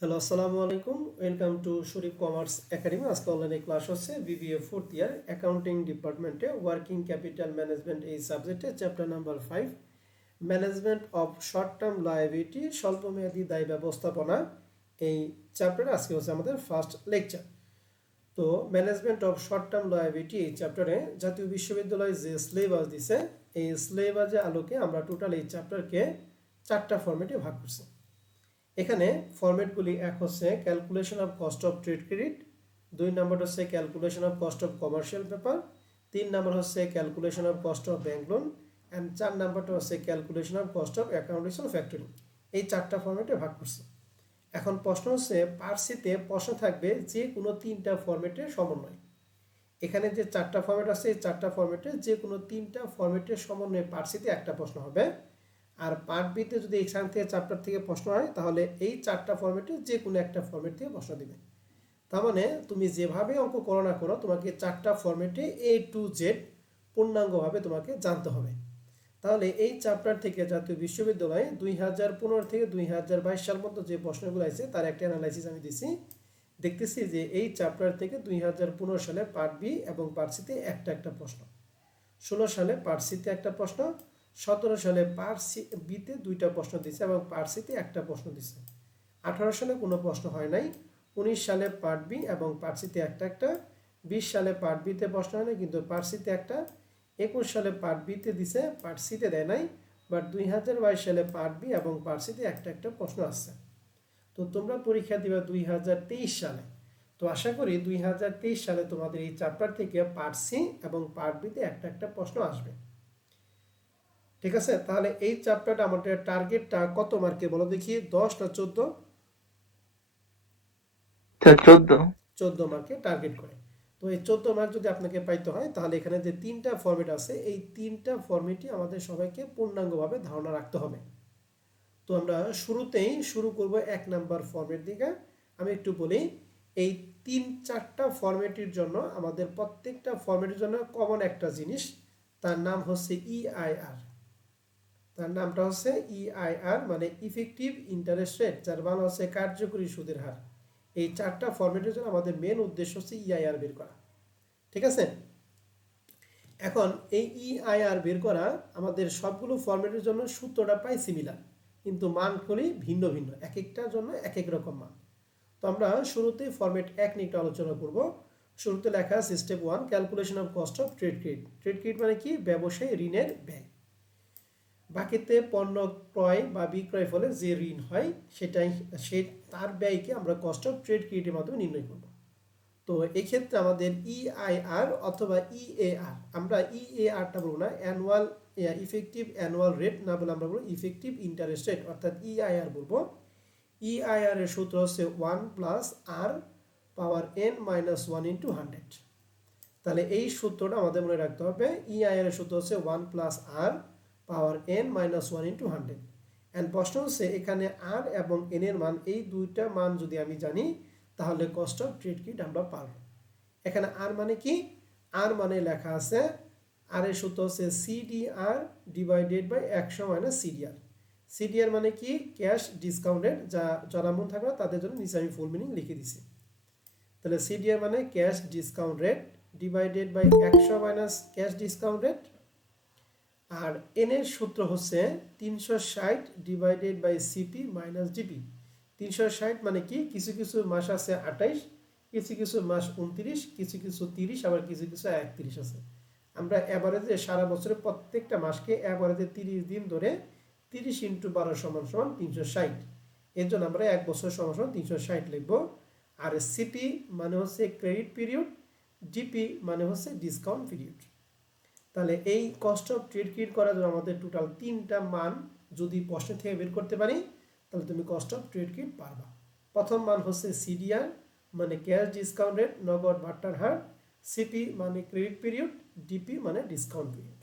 Hello, আসসালামু আলাইকুম। Welcome to Sharif commerce academy. আজকে অনলাইনে ক্লাস হচ্ছে বিবিএ ফোর্থ ইয়ার অ্যাকাউন্টিং ডিপার্টমেন্টে ওয়ার্কিং ক্যাপিটাল ম্যানেজমেন্ট এই সাবজেক্টে chapter number 5 management of short term liability স্বল্পমেয়াদী দায় ব্যবস্থাপনা। এই চ্যাপ্টারে আজকে হচ্ছে আমাদের ফার্স্ট লেকচার। তো management of short term liability এই চ্যাপ্টারে জাতীয় বিশ্ববিদ্যালয় যে সিলেবাস দিছে এই সিলেবাসের আলোকে আমরা টোটাল এই চ্যাপ্টারকে 4টা ফরম্যাটে ভাগ করছি। এখানে ফরম্যাটগুলি এক হচ্ছে calculation of cost of trade credit, 2 নম্বর হচ্ছে calculation of cost of commercial paper, 3 নম্বর হচ্ছে calculation of cost of bank loan and 4 নম্বরটা হচ্ছে calculation of cost of account receivable factoring. এই 4টা ফরম্যাটে ভাগ করছে। এখন প্রশ্ন হচ্ছে পার্সিতে প্রশ্ন থাকবে যে কোনো 3টা ফরম্যাটের সমন্বয়। এখানে যে 4টা ফরম্যাট আছে এই 4টা ফরম্যাটে যে কোনো 3টা ফরম্যাটের সমন্বয়ে পার্সিতে একটা প্রশ্ন হবে। আর পার্ট বিতে যদি এখান থেকে চ্যাপ্টার থেকে প্রশ্ন হয় তাহলে এই 4টা ফরম্যাটে যে কোনো একটা ফরম্যাট থেকে প্রশ্ন দিবে। তার মানে তুমি যেভাবে অঙ্ক করো না করো তোমাকে 4টা ফরম্যাটে A to Z পূর্ণাঙ্গভাবে তোমাকে জানতে হবে। তাহলে এই চ্যাপ্টার থেকে জাতীয় বিশ্ববিদ্যালয়ে 2015 থেকে 2022 সাল মতো যে প্রশ্নগুলো আছে তার একটা অ্যানালাইসিস আমি দিছি। দেখতেছি যে এই চ্যাপ্টার থেকে 2015 সালে পার্ট বি এবং পার্ট সিতে একটা প্রশ্ন, 16 সালে পার্ট সিতে একটা প্রশ্ন, 17 সালে পার্ট সি বিতে 2টা প্রশ্ন দিচ্ছে এবং পার্ট সিতে একটা প্রশ্ন দিচ্ছে। 18 সালে কোনো প্রশ্ন হয় নাই। 19 সালে পার্ট বি এবং পার্ট সিতে একটা, 20 সালে পার্ট বিতে প্রশ্ন হয় নাই কিন্তু পার্ট সিতে একটা, 21 সালে পার্ট বিতে দিছে পার্ট সিতে দেয় নাই, বাট 2022 সালে পার্ট বি এবং পার্ট সিতে একটা প্রশ্ন আসছে। তো তোমরা পরীক্ষা দিবা 2023 সালে। তো আশা করি 2023 সালে তোমাদের এই চ্যাপ্টার থেকে পার্ট সি এবং পার্ট বিতে একটা প্রশ্ন আসবে। ঠিক আছে, তাহলে এই চ্যাপ্টারটা আমাদের টার্গেটটা কত মার্কের বলো দেখি, 10 না 14? 14। 14 মার্কে টার্গেট করে। তো এই 14 মার্ক যদি আপনাকে পাইতে হয় তাহলে এখানে যে 3টা ফরম্যাট আছে এই 3টা ফরম্যাটই আমাদের সবাইকে পূর্ণাঙ্গভাবে ধারণা রাখতে হবে। তো আমরা শুরুতেই শুরু করব 1 নাম্বার ফরম্যাট দিকে। আমি একটু বলি, এই 3-4টা ফরম্যাটের জন্য আমাদের প্রত্যেকটা ফরম্যাটের জন্য কমন একটা জিনিস, তার নাম হচ্ছে ইআইআর। তার নামটা হচ্ছে ইআইআর মানে ইফেক্টিভ ইন্টারেস্ট রেট, যার বাংলা হচ্ছে কার্যকরী সুদের হার। এই 4টা ফরম্যাটের জন্য আমাদের মেন উদ্দেশ্য হচ্ছে ইআইআর বের করা। ঠিক আছে, এখন এই ইআইআর বের করা আমাদের সবগুলো ফরম্যাটের জন্য সূত্রটা প্রায় সিমিলার, কিন্তু মানগুলি ভিন্ন ভিন্ন, এক একটার জন্য এক এক রকম মান। তো আমরা শুরুতেই ফরম্যাট 1 নিয়ে একটু আলোচনা করব। শুরুতে লেখা আছে step 1 calculation of cost of trade credit. Trade credit মানে কি? ব্যবসায়ী ঋণের ব্যয়। বাকিতে পণ্য ক্রয় বা বিক্রয় ফলে যে ঋণ হয় সেটাই তার ব্যয়কে আমরা কস্ট অফ ট্রেড ক্রেডিটের মাধ্যমে নির্ণয় করব। তো এক্ষেত্রে আমাদের ইআইআর অথবা ইএআর, আমরা ইএআরটা বলবো না, অ্যানুয়াল ইফেক্টিভ অ্যানুয়াল রেট না বলে আমরা বলবো ইফেক্টিভ ইন্টারেস্ট রেট, অর্থাৎ ইআইআর বলবো। ইআইআর এর সূত্র হচ্ছে 1 plus R power N minus 1 into 100। তাহলে এই সূত্রটা আমাদের মনে রাখতে হবে। ইআইআর এর সূত্র হচ্ছে 1 plus R power N minus 1 into 100। And প্রশ্ন হচ্ছে এখানে আর এবং এন এর মান, এই দুইটা মান যদি আমি জানি তাহলে কস্ট অফ ট্রেড ক্রেডিট আমরা পারবো। এখানে আর মানে কি? আর মানে লেখা আছে, আর এর সূত্র হচ্ছে CDR divided by 100 minus CDR. CDR মানে কি? ক্যাশ ডিসকাউন্টেড, যা যারা মন থাকবে তাদের জন্য নিচে আমি ফুল মিনিং লিখে দিছি। তাহলে সিডিআর মানে cash discount rate divided by 100 minus cash discount rate. আর এন এর সূত্র হচ্ছে 360 divided by CP minus DP. 360 মানে কি? কিছু কিছু মাস আছে 28, কিছু কিছু মাস 29, কিছু কিছু 30, আবার কিছু কিছু 31 আছে। আমরা অ্যাভারেজে সারা বছরে প্রত্যেকটা মাসকে অ্যাভারেজে 30 দিন ধরে 30 ইন্টু 12 সমান সমান 360। এর জন্য আমরা এক বছর সমান সমান 360 লিখব। আর সিপি মানে হচ্ছে ক্রেডিট পিরিয়ড, ডিপি মানে হচ্ছে ডিসকাউন্ট পিরিয়ড। তাহলে এই কস্ট অফ ট্রেড ক্রেডিট করার জন্য আমাদের টোটাল 3টা মান যদি প্রশ্ন থেকে বের করতে পারি তাহলে তুমি কস্ট অফ ট্রেড ক্রেডিট পারবা। প্রথম মান হচ্ছে সিডিআর মানে ক্যাশ ডিসকাউন্ট রেট, নগদ ভাট্টার হার। সিপি মানে ক্রেডিট পিরিয়ড, ডিপি মানে ডিসকাউন্ট পিরিয়ড।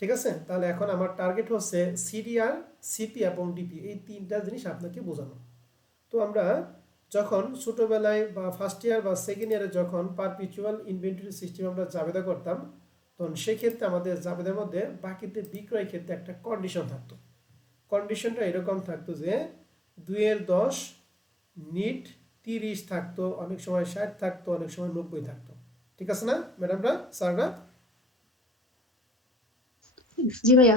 ঠিক আছে, তাহলে এখন আমার টার্গেট হচ্ছে সিডিআর, সিপি এবং ডিপি, এই 3টা জিনিস আপনাকে বোঝানো। তো আমরা যখন ছোটোবেলায় বা ফার্স্ট ইয়ার বা সেকেন্ড ইয়ারে যখন পারপিচুয়াল ইনভেন্টরি সিস্টেম আমরা জাবেদা করতাম, তখন সেক্ষেত্রে আমাদের জাবেদার মধ্যে বাকিতে বিক্রয় ক্ষেত্রে একটা কন্ডিশন থাকতো। কন্ডিশনটা এরকম থাকতো যে 2 এর 10 নিট 30 থাকতো, অনেক সময় 60 থাকতো, অনেক সময় 90 থাকতো। ঠিক আছে না ম্যাডামরা, স্যাররা? জি ভাইয়া।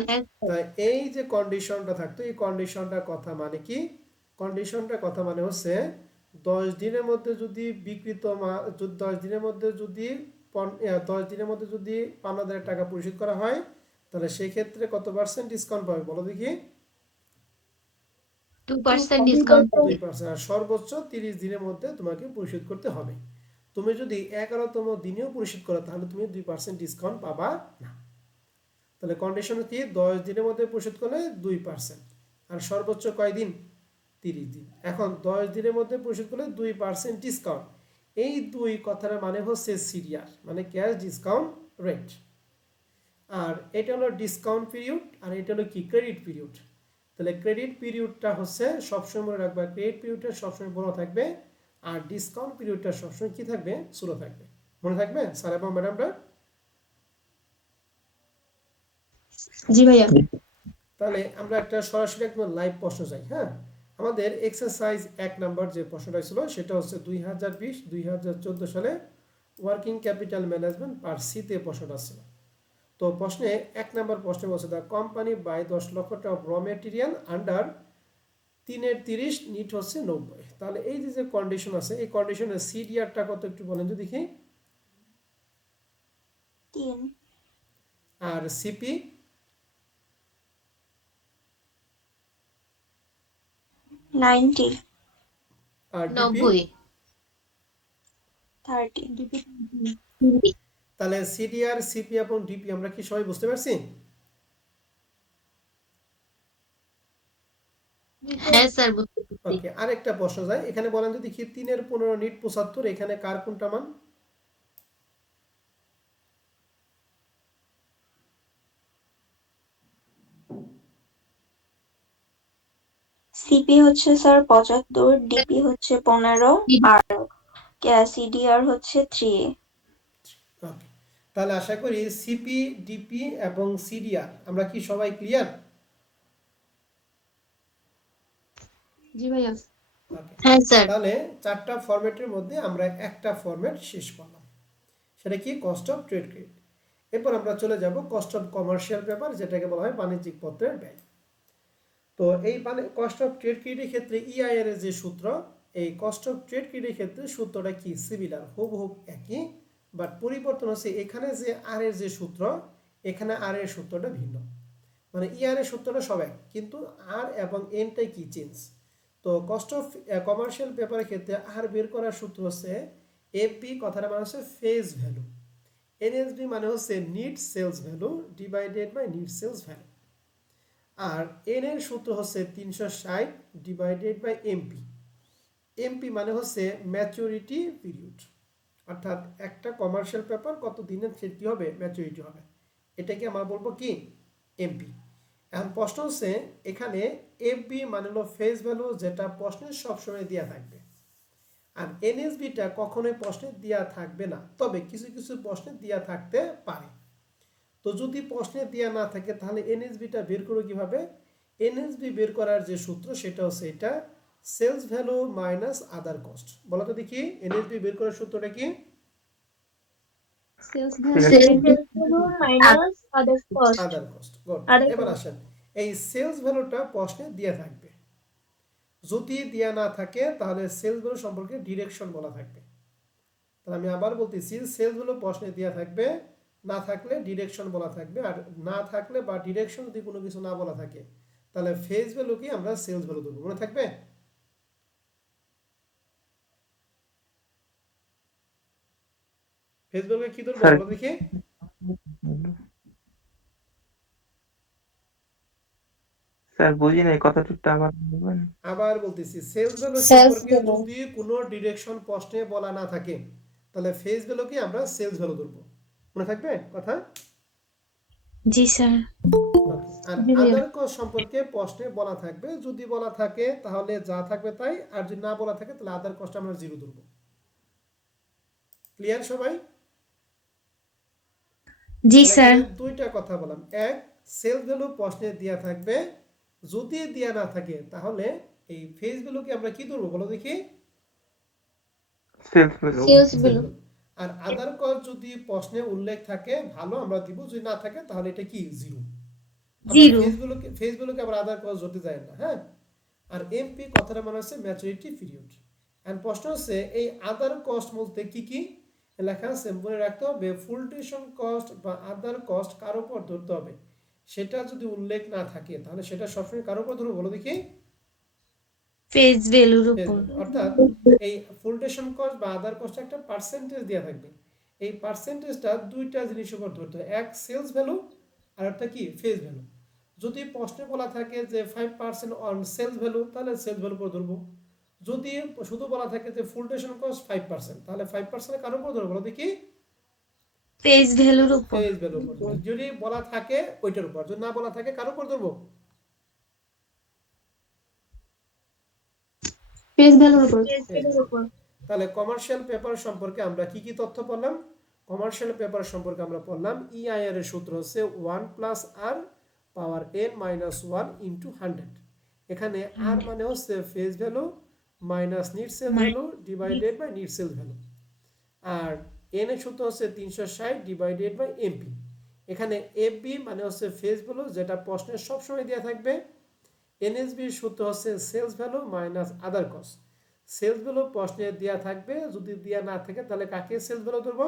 তাই এই যে কন্ডিশনটা থাকতো, এই কন্ডিশনটার কথা মানে কি? কন্ডিশনটার কথা মানে হচ্ছে 10 দিনের মধ্যে যদি বিক্রিত মাল, 10 দিনের মধ্যে যদি 10 দিনের মধ্যে যদি পাওনাদারের টাকা পরিশোধ করা হয়, তাহলে সেই ক্ষেত্রে কত পার্সেন্ট ডিসকাউন্ট পাবে বলো দেখি? 2% ডিসকাউন্ট পাবে। 2%। আর সর্বোচ্চ 30 দিনের মধ্যে তোমাকে পরিশোধ করতে হবে। তুমি যদি 11তম দিনেও পরিশোধ করো তাহলে তুমি 2% ডিসকাউন্ট পাবা না। তাহলে কন্ডিশন কি? 10 দিনের মধ্যে পরিশোধ করলে 2%, আর সর্বোচ্চ কয় দিন? 30 দিন। এখন 10 দিনের মধ্যে পরিশোধ করলে 2% ডিসকাউন্ট। এই দুই কথার মানে হচ্ছে সিরিয়ার, মানে ক্যাশ ডিসকাউন্ট রেট। আর এটা হলো ডিসকাউন্ট পিরিয়ড, আর এটা হলো কি? Credit period. তাহলে ক্রেডিট পিরিয়ডটা হচ্ছে সবসময় মনে রাখবা, ক্রেডিট পিরিয়ডটা সবসময় বড় থাকবে, আর ডিসকাউন্ট পিরিয়ডটা সবসময় কি থাকবে? ছোট থাকবে। মনে থাকবে স্যার এবং ম্যাডামরা? জি ভাইয়া। তাহলে আমরা একটা সরাসরি একদম লাইভ প্রশ্ন চাই। হ্যাঁ, আমাদের এক্সারসাইজ 1 নাম্বার যে প্রশ্নটা ছিল সেটা হচ্ছে 2020-2014 সালে ওয়ার্কিং ক্যাপিটাল ম্যানেজমেন্ট পার্ট সিতে প্রশ্নটা ছিল। তো প্রশ্নে 1 নাম্বার প্রশ্নে বলছে দ্য কোম্পানি বাই 10 লক্ষ টাকা র মেটেরিয়াল আন্ডার 3-30 নিট হচ্ছে 90। তাহলে এই যে কন্ডিশন আছে, এই কন্ডিশনের সিডিআরটা কত একটু বলেন তো দেখি। 3 আর সিপি 90 আর ডিপি 90। 30 তাহলে সিডিআর, সিপি এবং ডিপি আমরা কি সবাই বুঝতে পারছি? হ্যাঁ স্যার, বুঝতে পারছি। ওকে, আরেকটা প্রশ্ন যায় এখানে, বলেন তো দেখি 3-15 নিট 75 এখানে কার কোনটা মান? সিপি হচ্ছে স্যার 75, ডিপি হচ্ছে 15, আর সিডিআর হচ্ছে 3A। ওকে, তাহলে আশা করি সিপি, ডিপি এবং সিডিআর আমরা কি সবাই ক্লিয়ার? জি ভাইয়া। ওকে, হ্যাঁ স্যার। তাহলে 4টা ফরম্যাটের মধ্যে আমরা একটা ফরম্যাট শেষ করলাম, সেটা কি? Cost of trade credit. এরপর আমরা চলে যাব কস্ট অফ কমার্শিয়াল পেপার, যেটাকে বলা হয় বাণিজ্যিক পত্রের ব্যয়। তো এই কস্ট অফ ট্রেড ক্রেডিটের ক্ষেত্রে ইআইআর এর যে সূত্র, এই কস্ট অফ ট্রেড ক্রেডিটের ক্ষেত্রে সূত্রটা কি? সিমিলার, হুবহু একই, বাট পরিবর্তন হচ্ছে এখানে যে আর এর যে সূত্র, এখানে আর এর সূত্রটা ভিন্ন। মানে ইআর এর সূত্রটা সব এক, কিন্তু আর এবং এনটাই কি? চেঞ্জ। তো কস্ট অফ কমার্শিয়াল পেপারের ক্ষেত্রে আর বের করার সূত্র হচ্ছে এফবি, কথাটা মানে হচ্ছে ফেস ভ্যালু, এনএসবি মানে হচ্ছে net sales value divided by net sales value, আর এন এর সূত্র হচ্ছে 360 ডিভাইডেড বাই এমপি। এমপি মানে হচ্ছে ম্যাচুরিটি পিরিয়ড, অর্থাৎ একটা কমার্শিয়াল পেপার কত দিনের কি হবে? ম্যাচুরিটি হবে। এটাকে আমরা বলবো কি? এমপি। এখন প্রশ্ন হচ্ছে এখানে এফবি মানে হলো ফেস ভ্যালু, যেটা প্রশ্নে সবসময় দেওয়া থাকবে, আর এনএসবিটা কখনোই প্রশ্নে দেওয়া থাকবে না, তবে কিছু কিছু প্রশ্নে দেওয়া থাকতে পারে। তো যদি প্রশ্নে দেওয়া না থাকে তাহলে এনএসবিটা বের করো কিভাবে? এনএসবি বের করার যে সূত্র সেটা হচ্ছে এটা, সেলস ভ্যালু মাইনাস আদার কস্ট। বলো তো দেখি এনএসবি বের করার সূত্রটা কি? সেলস মাইনাস আদার কস্ট। আদার কস্ট। গুড। আদার এবার আসেন, এই সেলস ভ্যালুটা প্রশ্নে দেওয়া থাকবে, যদি দেওয়া না থাকে তাহলে সেলস ভ্যালু সম্পর্কে ডিরেকশন বলা থাকবে। তাহলে আমি আবার বলতেছি, সেলস ভ্যালু প্রশ্নে দেওয়া থাকবে, না থাকলে ডিরেকশন বলা থাকবে, আর না থাকলে বা ডিরেকশন যদি কোনো কিছু না বলা থাকে তাহলে ফেস ভ্যালুকে আমরা সেলস ভ্যালু দেবো। মনে থাকবে? ফেস ভ্যালুকে কি ধরবো স্যার বলো দেখি। স্যার বুঝি নাই, কথাটা একটু আবার বলবেন? আবার বলতেছি, সেলস ভ্যালু সেলস সম্পর্কে ভ্যালু। যদি কোনো ডিরেকশন প্রশ্নে বলা না থাকে তাহলে ফেস ভ্যালুকে আমরা সেলস ভ্যালু ধরবো। মনে থাকবে কথা? জি স্যার। ওকে, আর জি ভাইয়া। আদার কস্ট সম্পর্কে প্রশ্নে বলা থাকবে, যদি বলা থাকে তাহলে যা থাকবে তাই, আর যদি না বলা থাকে তাহলে আদার কস্ট আমরা জিরো ধরবো। ক্লিয়ার সবাই? জি তাহলে স্যার। এখানে দুইটা কথা বললাম, এক, সেলস ভ্যালু প্রশ্নে দেওয়া থাকবে, যদি দেওয়া না থাকে তাহলে এই ফেস ভ্যালুকে আমরা কি ধরবো বলো দেখি? Sales value. Sales sales value. Value. আর আদার কস্ট যদি প্রশ্নে উল্লেখ থাকে ভালো আমরা দিব, যদি না থাকে তাহলে এটা কি জিরো। আমরা জিরো। ফেস ভ্যালুকে আমরা আদার কস্ট ধরতে যাই না, হ্যাঁ। আর এমপি কথাটা মানে হচ্ছে ম্যাচুরিটি পিরিয়ড। এন্ড প্রশ্ন হচ্ছে এই আদার কস্ট বলতে কি কি লেখা আছে মনে রাখতে হবে। ফুল টিউশন কস্ট বা আদার কস্ট কার উপর ধরতে হবে, সেটা যদি উল্লেখ না থাকে তাহলে সেটা সবসময় কার উপর ধরবো বলো দেখি? ফেস ভ্যালুর ফেস উপর। ভ্যালু। অর্থাৎ এই ফুল টিউশন কস্ট বা আদার কস্ট একটা পার্সেন্টেজ দেওয়া থাকবে, এই পার্সেন্টেজটা দুইটা জিনিসের উপর ধরতে হয়, এক সেলস ভ্যালু আর একটা কি ফেস ভ্যালু। যদি প্রশ্নে বলা থাকে যে 5% অন সেলস ভ্যালু তাহলে সেলস ভ্যালু উপর ধরবো, যদি শুধু বলা থাকে যে ফুল টিউশন কস্ট 5% তাহলে 5% কার উপর ধরবো বলো দেখি? ফেস ভ্যালুর উপর। ফেস ভ্যালু উপর ধরবো। যদি বলা থাকে ওইটার উপর, যদি না বলা থাকে কার উপর ধরবো? ফেস ভ্যালুর উপর। ফেস ভ্যালুর উপর। তাহলে কমার্শিয়াল পেপার সম্পর্কে আমরা কি কি তথ্য পড়লাম? কমার্শিয়াল পেপার সম্পর্কে আমরা পড়লাম ইআইআর এর সূত্র হচ্ছে 1 plus R power n minus 1 into 100। এখানে আর মানে হচ্ছে face value minus net sale value divided by net sale value. আর n এর সূত্র হচ্ছে 360 ডিভাইডেড বাই এমপি। এখানে এফবি মানে হচ্ছে ফেস ভ্যালু, যেটা প্রশ্নের সবসময় দেওয়া থাকবে। এনএসবি সূত্র হচ্ছে সেলস ভ্যালু মাইনাস আদার কস্ট। সেলস ভ্যালু প্রশ্নে দেওয়া থাকবে, যদি দেওয়া না থাকে তাহলে কাকে সেলস ভ্যালু ধরবো?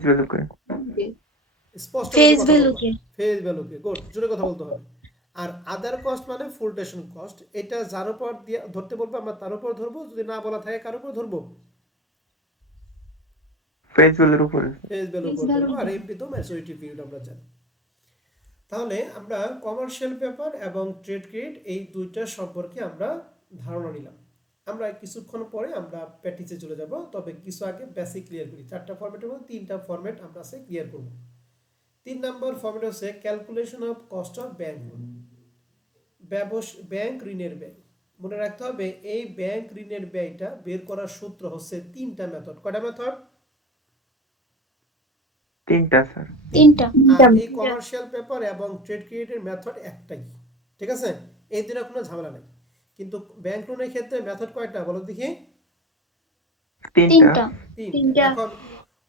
ভ্যালুকে। স্পষ্ট ফেস কথা বলবো, ভ্যালুকে। ফেস ভ্যালুকে। গুড, জোরে কথা বলতে হবে। আর আদার কস্ট মানে ফুল টিউশন কস্ট, এটা যার উপর দিয়ে ধরতে বলবো আমরা তার উপর ধরবো, যদি না বলা থাকে কার উপর ধরবো? ফেস ভ্যালুর উপরে। ফেস ভ্যালু ফেস উপর ধরবো। ভ্যালুর আর উপর। এমপি তো ম্যাচুরিটি পিরিয়ড আমরা জানি। তাহলে আমরা কমার্শিয়াল পেপার এবং ট্রেড ক্রেডিট এই দুইটা সম্পর্কে আমরা ধারণা নিলাম। আমরা কিছুক্ষণ পরে আমরা প্র্যাকটিসে চলে যাব, তবে কিছু আগে বেসিক ক্লিয়ার করি। চারটা ফরম্যাটের মধ্যে তিনটা ফরম্যাট আমরা আজকে ক্লিয়ার করব। 3 নম্বর ফরম্যাট হচ্ছে calculation of cost of bank loan, bank ঋণের ব্যয়। মনে রাখতে হবে এই ব্যাংক ঋণের ব্যয়টা বের করার সূত্র হচ্ছে তিনটা মেথড। কয়টা মেথড? তিনটা স্যার। তিনটা। আর এই কমার্শিয়াল পেপার এবং ট্রেড ক্রেডিটের মেথড একটাই, ঠিক আছে? এই দুটো কোনো ঝামেলা নেই। কিন্তু ব্যাংক লোনের ক্ষেত্রে মেথড কয়টা বলো দেখি? তিনটা। তিনটা। এখন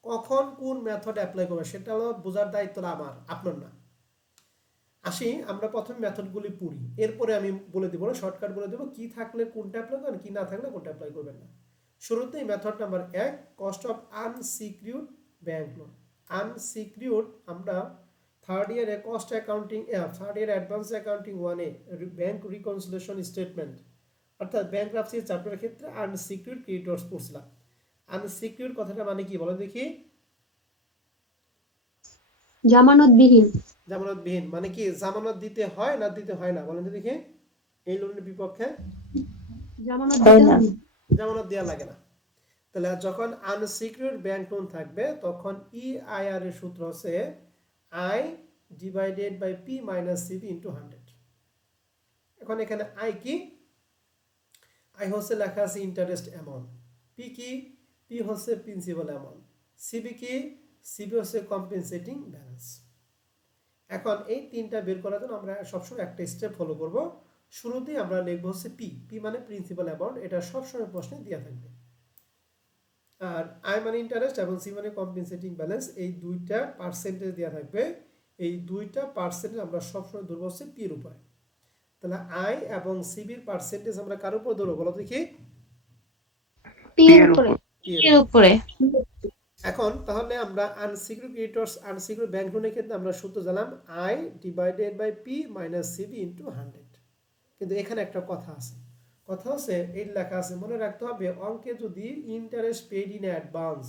কখন কোন মেথড অ্যাপ্লাই করবে সেটা হলো বোঝার দায়িত্ব আমার, আপনার না। আসি আমরা প্রথমে মেথডগুলি পড়ি, এরপরে আমি বলে দেবো, শর্টকাট বলে দেবো কি থাকলে কোনটা অ্যাপ্লাই করবেন, কি না থাকলে কোনটা অ্যাপ্লাই করবেন না। শুরুতেই method number 1, cost of unsecured bank loan. Unsecured আমরা থার্ড ইয়ারে cost accounting, third year advance accounting 1-এ ব্যাংক রিকনসিলিয়েশন স্টেটমেন্ট অর্থাৎ ব্যাংকরাপসি চ্যাপ্টারের ক্ষেত্রে আনসিকিউরড ক্রেডিটর্স পড়ছিলাম। আনসিকিউরড কথাটা মানে কি বলো দেখি? জামানতবিহীন। জামানতবিহীন মানে কি জামানত দিতে হয় না দিতে হয় না বলেন তো দেখি? এই লোনের বিপক্ষে জামানত দিতে হবে। জামানত দেওয়া লাগে না। তাহলে যখন আনসিকিউরড ব্যাংক লোন থাকবে তখন ইআইআর এর সূত্র হচ্ছে I divided by P minus CB into 100। এখন এখানে আই কি? আই হচ্ছে লেখা আছে ইন্টারেস্ট অ্যামাউন্ট। পি কি? পি হচ্ছে প্রিন্সিপাল অ্যামাউন্ট। সিবি কি? সিবি হচ্ছে কম্পেনসেটিং ব্যালেন্স। এখন এই তিনটা বের করার জন্য আমরা সবসময় একটা স্টেপ ফলো করব। শুরুতেই আমরা লিখবো হচ্ছে পি, পি মানে প্রিন্সিপাল অ্যামাউন্ট, এটা সবসময় প্রশ্নে দেওয়া থাকবে। আর আই মানে ইন্টারেস্ট এবং সি মানে কম্পেনসেটিং ব্যালেন্স, এই দুইটা পার্সেন্টেজ দেওয়া থাকবে। এই দুইটা পার্সেন্টেজ আমরা সবসময় ধরবো হচ্ছে পির উপরে। তাহলে আই এবং সিবির পার্সেন্টেজ আমরা কার উপর ধরবো বলো দেখি? পি এর উপরে। পি এর উপরে। এখন তাহলে আমরা আনসিকিউরড ক্রেডিটর্স আনসিকিউরড ব্যাংক লোনের ক্ষেত্রে আমরা সূত্র জানলাম I divided by P minus CB into 100। কিন্তু এখানে একটা কথা আছে, কথা হচ্ছে এই লেখা আছে মনে রাখতে হবে অঙ্কে যদি ইন্টারেস্ট পেইড ইন অ্যাডভান্স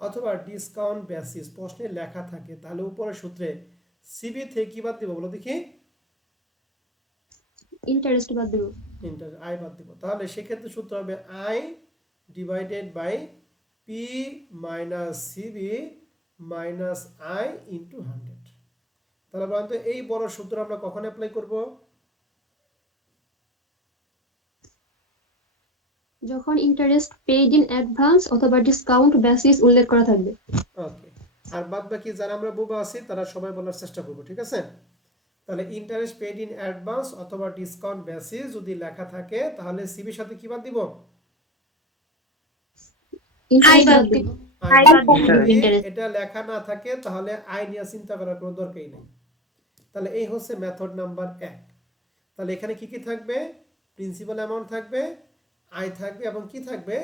অথবা ডিসকাউন্ট বেসিস প্রশ্নে লেখা থাকে তাহলে উপরের সূত্রে সিবি থেকে কি বাদ দিব বলো দেখি? ইন্টারেস্ট বাদ দেব। আই বাদ দিব। তাহলে সেক্ষেত্রে সূত্র হবে I divided by P minus CB minus I into 100। তাহলে বলুন তো এই বড় সূত্র আমরা কখন অ্যাপ্লাই করব? যখন ইন্টারেস্ট পেইড ইন অ্যাডভান্স অথবা ডিসকাউন্ট বেসিস উল্লেখ করা থাকবে। ওকে। আর বাদ বাকি যারা আমরা বোবা আছি তারা সবাই বলার চেষ্টা করব, ঠিক আছে? তাহলে ইন্টারেস্ট পেড ইন অ্যাডভান্স অথবা ডিসকাউন্ট বেসিস যদি লেখা থাকে তাহলে সিবির সাথে কি বাদ দিব? ইন্টারেস্ট বাদ দিব। আয় বাদ দিব। যদি Interest। এটা লেখা না থাকে তাহলে আয় নিয়ে চিন্তা করার কোনো দরকারই নেই। তাহলে এই হচ্ছে মেথড নাম্বার 1। তাহলে এখানে কি কি থাকবে? প্রিন্সিপাল অ্যামাউন্ট থাকবে, আয় থাকবে এবং কি থাকবে?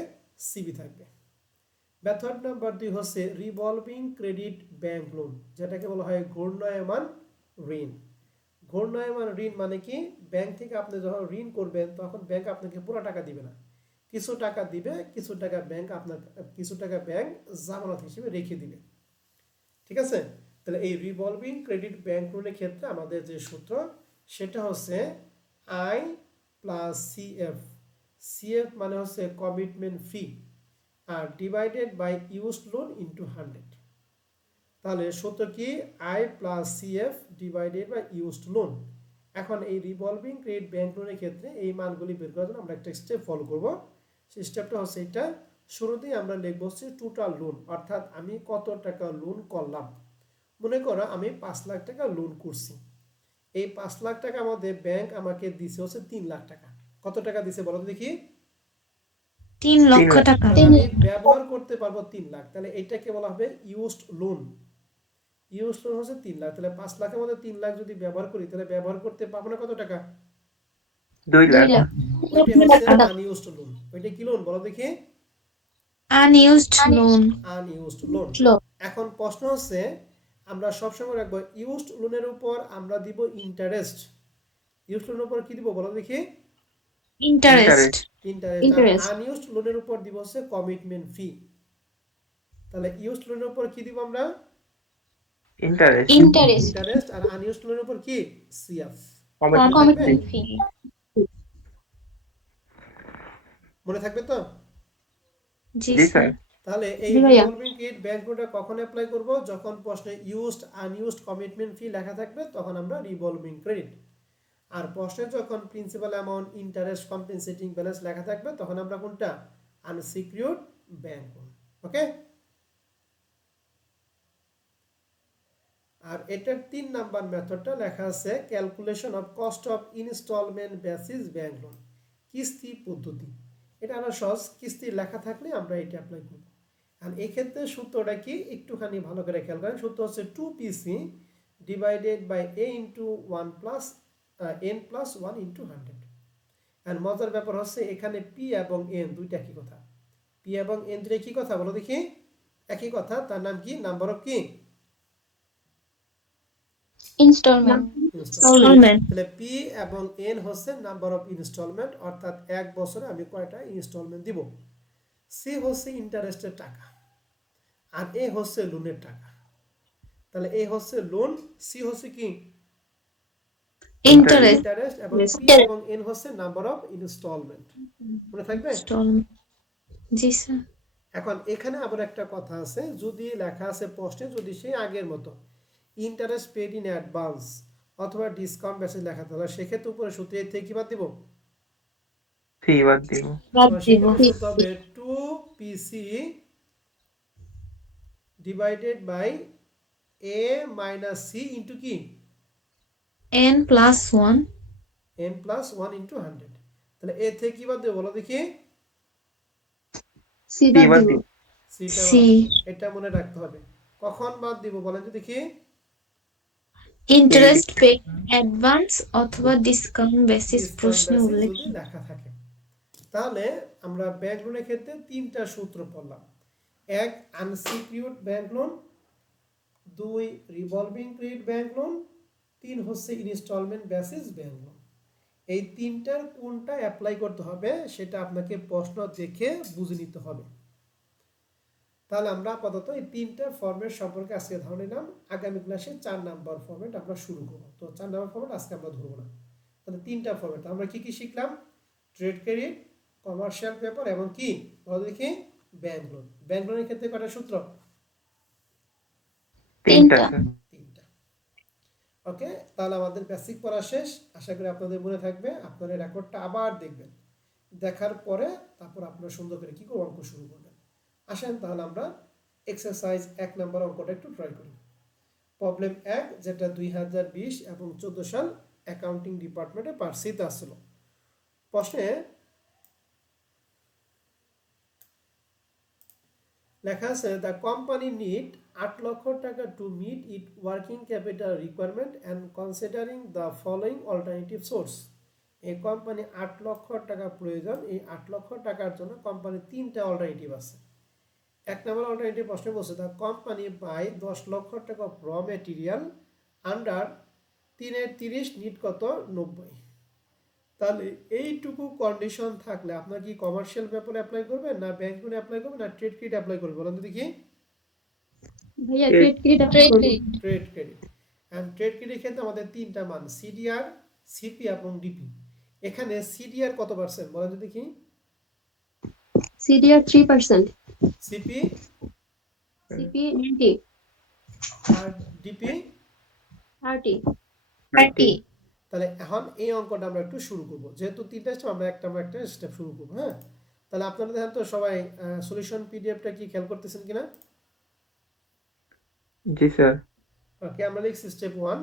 সিবি থাকবে। মেথড নাম্বার 2 হচ্ছে রিভলভিং ক্রেডিট ব্যাংক লোন, যেটাকে বলা হয় ঘূর্ণায়মান ঋণ। ঘূর্ণায়মান ঋণ মানে কি? ব্যাংক থেকে আপনি যখন ঋণ করবেন তখন ব্যাংক আপনাকে পুরো টাকা দিবে না, কিছু টাকা দিবে, কিছু টাকা ব্যাংক জামানত হিসেবে রেখে দিবে। ঠিক আছে? তাহলে এই রিভলভিং ক্রেডিট ব্যাংক লোনের ক্ষেত্রে আমাদের যে সূত্র সেটা হচ্ছে আই প্লাস সিএফ। সিএফ মানে হচ্ছে কমিটমেন্ট ফি আর divided by used loan into 100। তাহলে সূত্র কি? I plus CF divided by used loan. এখন এই রিভলভিং ক্রেডিট ব্যাংক লোনের ক্ষেত্রে এই মানগুলি বের করার জন্য আমরা একটা স্টেপ ফলো করব। সেই স্টেপটা হচ্ছে এটা, শুরুতেই আমরা লিখব হচ্ছে টোটাল লোন, অর্থাৎ আমি কত টাকা লোন করলাম। মনে করো আমি 5 লাখ টাকা লোন করছি। এই 5 লাখ টাকা মধ্যে ব্যাংক আমাকে দিছে হচ্ছে 3 লাখ টাকা। কত টাকা দিছে বলো তো দেখি? 3 লক্ষ টাকা। তাহলে আমি ব্যবহার করতে পারবো 3 লাখ, তাহলে এটাকে বলা হবে ইউজড লোন। ইউজড লোন হচ্ছে 3 লাখ, তাহলে 5 লাখের মধ্যে 3 লাখ যদি ব্যবহার করি তাহলে ব্যবহার করতে পারবো না কত টাকা? 2 2 লাখ। লাখ। ওইটা হচ্ছে আনইউজড লোন। ওইটা কি লোন বলো দেখি? Unused loan. Unused loan. Loan। এখন প্রশ্ন হচ্ছে আমরা সবসময় রাখবো ইউজড লোনের উপর আমরা দিব ইন্টারেস্ট। ইউজড লোনের উপর কি দিব বলো দেখি? ইন্টারেস্ট। ইন্টারেস্ট। আর Interest। আনইউজড লোনের উপর দিব হচ্ছে কমিটমেন্ট ফি। তাহলে ইউজড লোনের উপর কি দিব আমরা? ইন্টারেস্ট। Interest। ইন্টারেস্ট। আর আনইউজড লোনের উপর কি? সিএফ। Commitment fee। মনে থাকবে তো? জি জি স্যার। স্যার। তাহলে এই জি ভাইয়া। রিভলভিং ক্রেডিট ব্যাংক লোনটা কখন অ্যাপ্লাই করব? যখন প্রশ্নে ইউজড আনইউজড কমিটমেন্ট ফি লেখা থাকবে তখন আমরা রিভলভিং ক্রেডিট। আর প্রশ্নে যখন principal amount, interest, compensating balance লেখা থাকবে তখন আমরা কোনটা? Unsecured bank loan. ওকে? আর এটার 3 নাম্বার মেথডটা লেখা আছে calculation of cost of installment basis bank loan, কিস্তি পদ্ধতি। এটা আমরা সহজ, কিস্তি লেখা থাকলে আমরা এটা অ্যাপ্লাই করব। আর এই ক্ষেত্রে সূত্রটা কি একটুখানি ভালো করে খেয়াল করেন। সূত্র হচ্ছে 2pc divided by a into 1 plus n plus 1 into 100। আর মজার ব্যাপার হচ্ছে এখানে p এবং n দুইটা একই কথা। p এবং n দুটো একই কথা বলো দেখি? একই কথা। তার নাম কি? নাম্বার অফ কি? Installment। ইনস্টলমেন্ট। তাহলে p এবং n হচ্ছে নাম্বার অফ ইনস্টলমেন্ট, অর্থাৎ এক বছরে আমি কয়টা ইনস্টলমেন্ট দিব। c হচ্ছে ইন্টারেস্টের টাকা আর a হচ্ছে লোনের টাকা। তাহলে a হচ্ছে লোন, c হচ্ছে কি? ইন্টারেস্ট। ইন্টারেস্ট এবং p এবং n হচ্ছে নাম্বার অফ ইনস্টলমেন্ট। মনে থাকবে? ইনস্টলমেন্ট। জি স্যার। এখন এখানে আবার একটা কথা আছে, যদি লেখা আছে প্রশ্নে যদি সেই আগের মতো ইন্টারেস্ট পেড ইন অ্যাডভান্স অথবা ডিসকাউন্ট বেসিস লেখা তাহলে সেক্ষেত্রে উপরে সূত্রে এর থেকে কি বাদ দিব? ফি বাদ দিব। বাদ দিব। সেক্ষেত্রে সূত্র হবে 2pc divided by a minus c into কি? n plus 1। n plus 1 into 100। তাহলে এ থেকে কি বাদ দেবো বলো দেখি? C ফি বাদ বাদ দিব। দিব। সিটা সি। এটা মনে রাখতে হবে। কখন বাদ দিব বলেন তো দেখি? ইন্টারেস্ট পেড অ্যাডভান্স অথবা ডিসকাউন্ট বেসিস ডিসকাউন্ট প্রশ্নে বেসিস উল্লেখ। যদি লেখা থাকে। তাহলে আমরা ব্যাংক লোনের ক্ষেত্রে 3টা সূত্র পড়লাম। 1 unsecured bank loan, 2 revolving credit bank loan, 3 হচ্ছে ইনস্টলমেন্ট বেসিস ব্যাংক লোন। এই 3টার কোনটা অ্যাপ্লাই করতে হবে সেটা আপনাকে প্রশ্ন দেখে বুঝে নিতে হবে। তাহলে আমরা আপাতত এই 3টা ফরম্যাট সম্পর্কে আজকে ধারণা নিলাম। আগামী ক্লাসে 4 নাম্বার ফরম্যাট আমরা শুরু করব। তো 4 নাম্বার ফরম্যাট আজকে আমরা ধরবো না। তাহলে 3টা ফরম্যাট আমরা কি কি শিখলাম? ট্রেড ক্রেডিট, কমার্শিয়াল পেপার এবং কি বলো দেখি? Bank loan. ব্যাংক লোনের ক্ষেত্রে কয়টা সূত্র? 3টা স্যার। 3টা। ওকে, তাহলে আমাদের বেসিক পড়া শেষ। আশা করি আপনাদের মনে থাকবে। আপনারা রেকর্ডটা আবার দেখবেন, দেখার পরে তারপর আপনারা সুন্দর করে কি অঙ্ক শুরু করবেন। আসেন তাহলে আমরা এক্সারসাইজ 1 নাম্বার অঙ্কটা একটু ট্রাই করি। প্রবলেম 1 যেটা 2020 এবং 14 সাল অ্যাকাউন্টিং ডিপার্টমেন্টে পার্সিতে আসছিল। প্রশ্নে লেখা আছে দ্য কোম্পানি নিড 8 লক্ষ টাকা to meet it working capital requirement and considering the following alternative source. এই কোম্পানি 8 লক্ষ টাকা প্রয়োজন। এই 8 লক্ষ টাকার জন্য কোম্পানির 3টা অল্টারনেটিভ আছে। এক নম্বর অল্টারনেটিভ প্রশ্ন বলছে দ্য কোম্পানি বাই 10 লক্ষ টাকা র মেটেরিয়াল আন্ডার 3 নিট কত 90। তাহলে এইটুকু কন্ডিশন থাকলে আপনার কি কমার্শিয়াল পেপারে অ্যাপ্লাই করবেন না ব্যাংক লোনে অ্যাপ্লাই করবেন না ট্রেড ক্রেডিট অ্যাপ্লাই করবেন বলেন তো দেখি। ভাইয়া Trade- trade credit trade credit trade credit and trade credit ক্ষেত্রে আমাদের 3টা মান সিডিআর, সিপি এবং ডিপি। এখানে সিডিআর কত পার্সেন্ট বলেন তো দেখি, সিডিআর 3%, সিপি সিপি 90, আর ডিপি 30. 30 তাহলে এখন এই অঙ্কটা আমরা একটু শুরু করব। যেহেতু 3টা স্টেপ আমরা একটা স্টেপ শুরু করব। হ্যাঁ, তাহলে আপনারা দেখেন তো সবাই সলিউশন পিডিএফটা কি খেয়াল করতেছেন কিনা। জি স্যার। ওকে, আমরা লিখছি step 1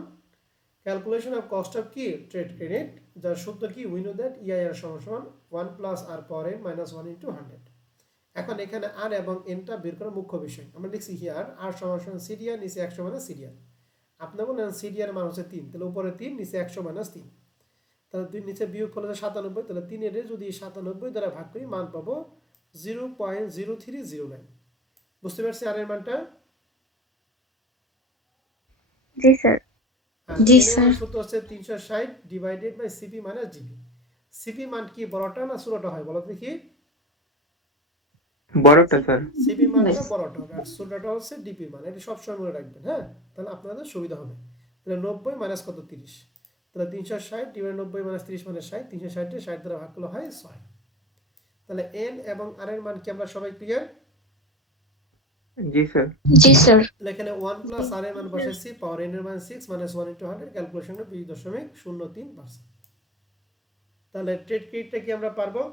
calculation of cost of কি ট্রেড ক্রেডিট, যার সূত্র কি উই নো দ্যাট ইআইআর সমান 1 plus R power n minus 1 into 100। এখন এখানে আর এবং এনটা বের করা মুখ্য বিষয়। আমরা লিখছি হিয়ার আর সমান সিডিআর, নিচে 100 মানে সিডিআর। আপনি বলেন সিডিআর মান হচ্ছে 3, তাহলে উপরে 3 নিচে 100 মাইনাস 3, তাহলে 2 নিচে বিয়োগ করলে 97, তাহলে 3 এর যদি 97 দ্বারা ভাগ করি মান পাবো 0.0309। বুঝতে পারছি আর এর মানটা? জি স্যার। জি, এর স্যার। সূত্র হচ্ছে 360 divided by CP minus GP. CP মান কি বড়টা না ছোটটা হয় বলো দেখি। বড়টা স্যার। সিপি মানটা বড়টা হবে আর ছোটটা হচ্ছে ডিপি মান। এটা সবসময় মনে রাখবেন। হ্যাঁ, তাহলে আপনাদের সুবিধা হবে। তাহলে 90 মাইনাস কত 30, তাহলে 360 ডিভাইড 90 মাইনাস 30 মানে 60, 360 এ 60 দ্বারা ভাগ করলে হয় 6। তাহলে এন এবং আর এর মান কি আমরা সবাই ক্লিয়ার? জি স্যার। জি স্যার এখানে 1 প্লাস আর এর মান বসাইছি, পাওয়ার n এর মান 6 মাইনাস 1 ইনটু 100, ক্যালকুলেশনটা 2.03%। তাহলে ট্রেড ক্রেডিটটা কি আমরা পারবো?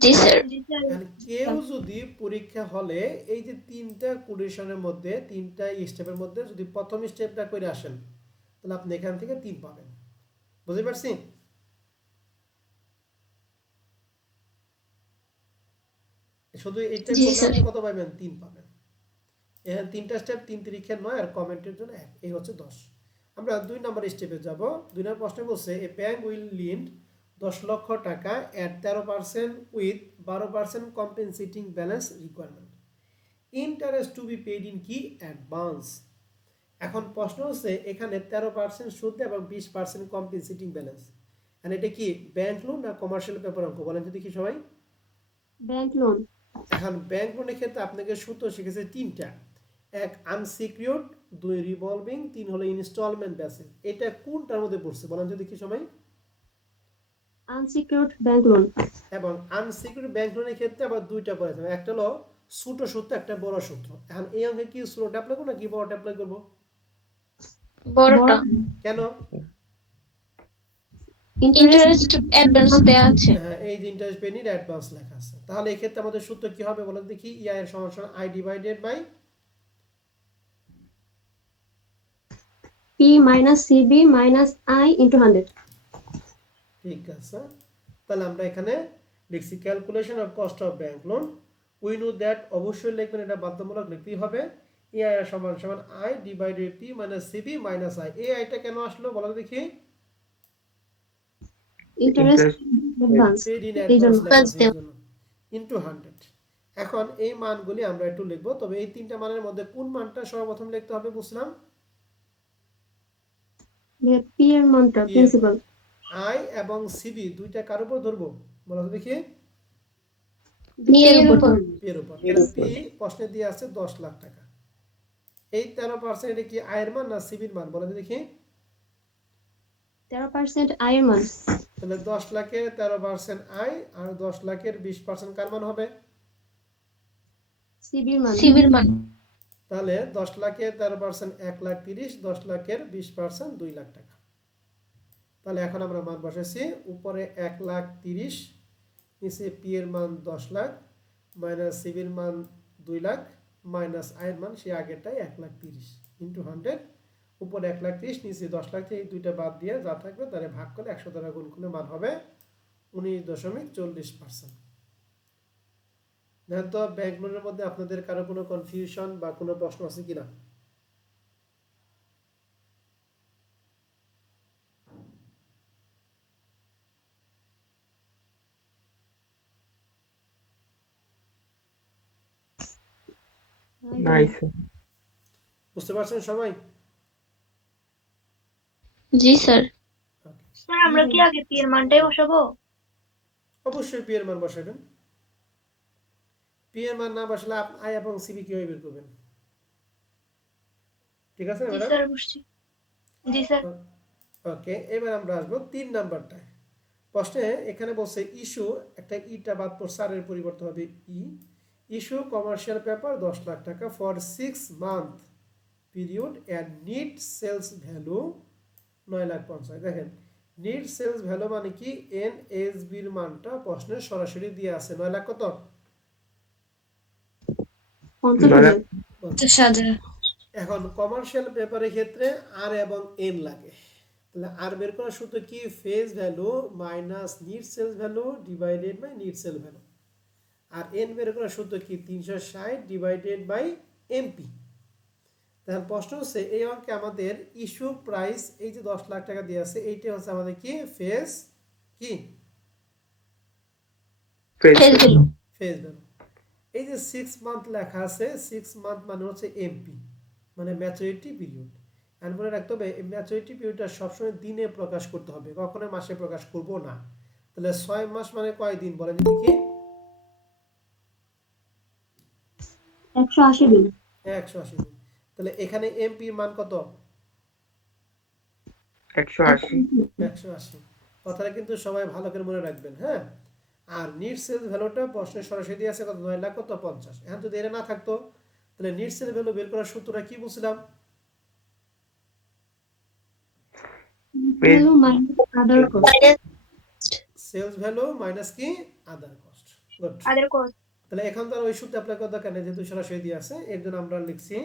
জি স্যার আর কেউ যদি পরীক্ষা হলে এই যে 3টা কোডিশনের মধ্যে 3টা স্টেপের মধ্যে যদি প্রথম স্টেপটা করে আসেন তাহলে আপনি এখান থেকে 3 পাবেন। বুঝতে পারছি? শুধু এইটা জি, করলে স্যার। আপনি কত পাবেন? 3 পাবেন। এখানে 3টা স্টেপ 3 তিরিখে 9 আর কমেন্টের জন্য 1, এই হচ্ছে 10। আমরা 2 নম্বর স্টেপে যাব। 2 নম্বর প্রশ্নে বলছে এ ব্যাংক উইল লিন্ড 10 লক্ষ টাকা এট 13% with 12% compensating balance requirement. Interest to be paid in কি অ্যাডভান্স। এখন প্রশ্ন হচ্ছে এখানে 13% সুদ এবং 20% কম্পেনসেটিং ব্যালেন্স। আর এটা কি ব্যাংক লোন না কমার্শিয়াল পেপার অঙ্ক বলেন তো দেখি সবাই। Bank loan. এখন ব্যাংক লোনের ক্ষেত্রে আপনাকে সূত্র শিখেছে 3টা, 1 আনসিকিউরড, 2 রিভলভিং, 3 হলো ইনস্টলমেন্ট বেসিস। এটা কোনটার মধ্যে পড়ছে বলেন তো দেখি সবাই। Unsecured bank loan. এবং আনসিকিউরড ব্যাংক লোনের ক্ষেত্রে আবার 2টা পড়েছে, একটা হলো ছোট সূত্র, একটা বড় সূত্র। এখন এই অঙ্কে কি ছোটটা অ্যাপ্লাই করব নাকি বড়টা অ্যাপ্লাই করব? বড়টা কেন? ইন্টারেস্ট অ্যাডভান্স দেয়া আছে এই যে ইন্টারেস্ট পেনিড অ্যাডভান্স লেখা আছে। তাহলে এই ক্ষেত্রে আমাদের সূত্র কি হবে বলেন দেখি। ইআই এর সমান I divided by P minus CB minus I into 100। ঠিক আছে, তাহলে আমরা এখানে লিখছি calculation of cost of bank loan. We know that, অবশ্যই লিখবেন, এটা বাধ্যতামূলক লিখতেই হবে। এআই এর সমান I divided P minus CB minus I. এই আইটা কেন আসলো বলো দেখি। ইন্টারেস্ট অ্যাডভান্স পেইড ইন এই জন্য। অ্যাডভান্স লেখা আছে এজন্য ইনটু 100। এখন এই মানগুলি আমরা একটু লিখবো, তবে এই 3টা মানের মধ্যে কোন মানটা সর্বপ্রথম লিখতে হবে বুঝলাম। পি এর মানটা P এর প্রিন্সিপাল। আই এবং সিবি দুইটা কার উপর ধরবো বলো তো দেখি। পি এর উপর পি এর উপর। পি প্রশ্নে দিয়ে আছে 10 লাখ টাকা। এই 13% এটা কি আয়ের মান না সিবির মান বলো তো দেখি। 13% আয়ের মান। তাহলে 10 লাখের 13% আয় আর 10 লাখের 20% কার মান হবে? সিবির মান। সিভির মান তাহলে 10 লাখের 13% 1,30,000, 10 লাখের 20% 2 লাখ টাকা। তাহলে এখন আমরা মান বসাইছি, উপরে 1,30,000, নিচে পি এর মান 10 লাখ মাইনাস সিবির মান 2 লাখ মাইনাস আয়ের মান সে আগেরটাই 1,30,000 ইন্টু 100, উপরে 1,30,000 নিচে 10,00,000, এই দুইটা বাদ দিয়ে যা থাকবে তারে ভাগ করলে 100 দ্বারা গুণ করলে মান হবে 19.40%। দেখেন তো ব্যাংক লোনের মধ্যে আপনাদের কারো কোনো কনফিউশন বা কোনো প্রশ্ন আছে কিনা? নাই স্যার। বুঝতে পারছেন সবাই? জি স্যার। স্যার আমরা কি আগে পি এর মানটাই বসাবো? অবশ্যই পি এর মান বসাবেন। পি এর মান না বসালে আই এবং সিবি কিভাবে বের করবেন? ঠিক আছে জি ম্যাডাম? স্যার বুঝছি। জি স্যার। ওকে, এবার আমরা আসবো 3 নাম্বারটায়। প্রশ্নে এখানে বলছে ইস্যু, একটা ইটা বাদ পড়ছে, আর এর পরিবর্তে হবে E. Issue commercial paper 10 lakh টাকা for 6 month period and net sales value 9,50,000। দেখেন নিট সেলস ভ্যালু মানে কি, এনএসবির মানটা প্রশ্নে সরাসরি দিয়ে আছে 9 লাখ কত? 50,000। 50,000। এখন কমার্শিয়াল পেপারের ক্ষেত্রে আর এবং এন লাগে, তাহলে আর বের করার সূত্র কি, face value minus net sales value divided by net sale value. আর এন বের করার সূত্র কি, 360 ডিভাইডেড বাই এমপি। তাহলে প্রশ্ন হচ্ছে এই অঙ্কে আমাদের ইস্যু প্রাইস এই যে 10 লাখ টাকা দিয়ে আছে, এইটা হচ্ছে আমাদের কি ফেস কি ফেস ভ্যালু। Face value. এই যে 6 মান্থ লেখা আছে, 6 মান্থ মানে হচ্ছে এমপি, মানে ম্যাচুরিটি পিরিয়ড। আর মনে রাখতে হবে এই ম্যাচুরিটি পিরিয়ডটা সবসময় দিনে প্রকাশ করতে হবে, কখনো মাসে প্রকাশ করব না। তাহলে 6 মাস মানে কয় দিন বলেন দেখি? 180 দিন। 180 দিন। তাহলে এখানে এমপির মান কত? 180। 180। কথাটা কিন্তু সবাই ভালো করে মনে রাখবেন, হ্যাঁ। আর নিট সেল ভ্যালুটা প্রশ্নে সরাসরি আছে কত, 9 লাখ কত 50। এখন যদি এটা না থাকতো তাহলে নিট সেল ভ্যালু বের করার সূত্রটা কি বলছিলাম? ভ্যালু মাইনাস আদার কস্ট। সেলস ভ্যালু মাইনাস কি আদার কস্ট। গুড। আদার কস্ট। তাহলে এখন তো আর ওই সূত্র অ্যাপ্লাই করা দরকার নেই, যেহেতু সরাসরি দিয়ে আছে। এর জন্য আমরা লিখছি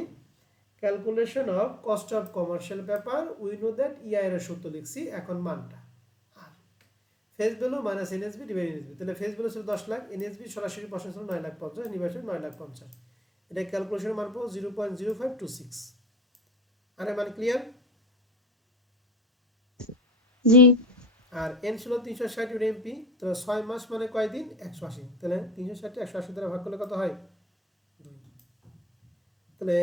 calculation of cost of commercial paper, we know that EI এর সূত্র লিখছি, এখন মানটা আর face value minus NSB divide NSB. তাহলে ফেস ভ্যালু ছিল 10 লাখ, এনএসবি সরাসরি প্রশ্ন ছিল 9,50,000, নিবাসে 9,50,000। এটা ক্যালকুলেশন মান পাবো 0.0526। আরে মান ক্লিয়ার? জি। আর এন ছিল 360 এমপি, তাহলে 6 মাস মানে কয় দিন? 180। তাহলে 360 180 দ্বারা ভাগ করলে কত হয়? 2। তাহলে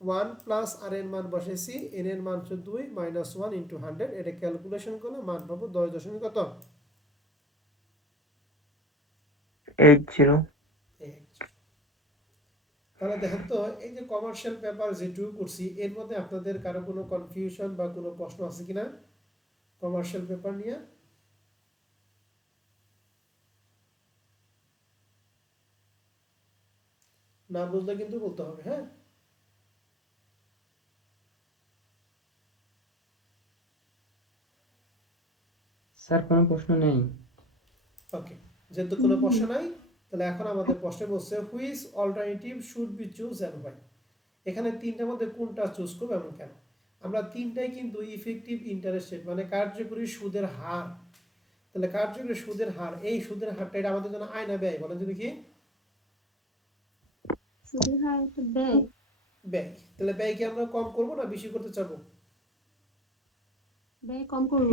1 প্লাস আর এর মান বসাইছি, এন এর মান হচ্ছে 2 মাইনাস 1 ইন্টু 100, এটা ক্যালকুলেশন করলে মান পাবো 10 দশমিক কত? 80। 1। তাহলে দেখেন তো এই যে কমার্শিয়াল পেপার যেটুকু করছি, এর মধ্যে আপনাদের কারো কোনো কনফিউশন বা কোনো প্রশ্ন আছে কিনা কমার্শিয়াল পেপার নিয়ে? না বুঝলে কিন্তু বলতে হবে, হ্যাঁ। স্যার কোনো প্রশ্ন নেই। ওকে, যেহেতু কোনো প্রশ্ন নাই, তাহলে এখন আমাদের প্রশ্ন বলছে which alternative should be choose and why. এখানে তিনটার মধ্যে কোনটা চুজ করব এবং কেন? আমরা তিনটাই কিন্তু ইফেক্টিভ ইন্টারেস্ট রেট মানে কার্যকরী সুদের হার। তাহলে কার্যকরী সুদের হার, এই সুদের হারটা এটা আমাদের জন্য আয় না ব্যয় বলেন যদি কি? সুদের হার তো ব্যয়। ব্যয়। তাহলে ব্যয়কে আমরা কম করব না বেশি করতে চাবো? ব্যয় কম করব।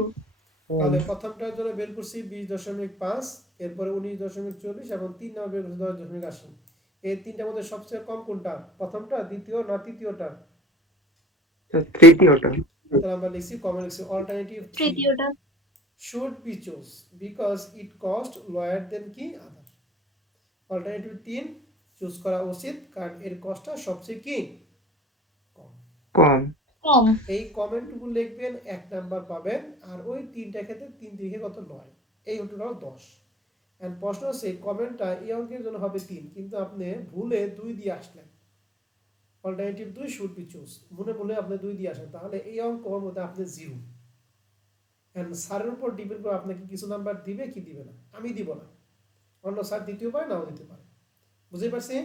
তাহলে প্রথমটার জন্য বের করছি 20.5, এরপরে 19.40 এবং 3 নাম্বার বের করছি 10.80। এই তিনটার মধ্যে সবচেয়ে কম কোনটা? প্রথমটা, দ্বিতীয় না তৃতীয়টা? তৃতীয়টা। তাহলে আমরা লিখছি কমন লিখছি alternative 3 তৃতীয়টা। should be chose because it cost lower than কি আদার। অল্টারনেটিভ 3 চুজ করা উচিত কারণ এর কস্টটা সবচেয়ে কি কম। কম। কম। এই কমেন্টগুলো লিখবেন, 1 নাম্বার পাবেন। আর ওই তিনটা ক্ষেত্রে 3 3 কত 9, এই টোটাল 10। এন্ড প্রশ্ন হচ্ছে কমেন্টটা এই অঙ্কের জন্য হবে 3, কিন্তু আপনি ভুলে 2 দিয়ে আসলেন। অল্টারনেটিভ 2 শুড বি চুজ, মনে মনে আপনি 2 দিয়ে আসেন, তাহলে এই অঙ্কের মধ্যে আপনি 0। এন্ড স্যারের উপর ডিপেন্ড করে আপনাকে কিছু নাম্বার দিবে কি দিবে না, আমি দিব না, অন্য স্যার দিতেও পারে নাও দিতে পারে। বুঝতে পারছি?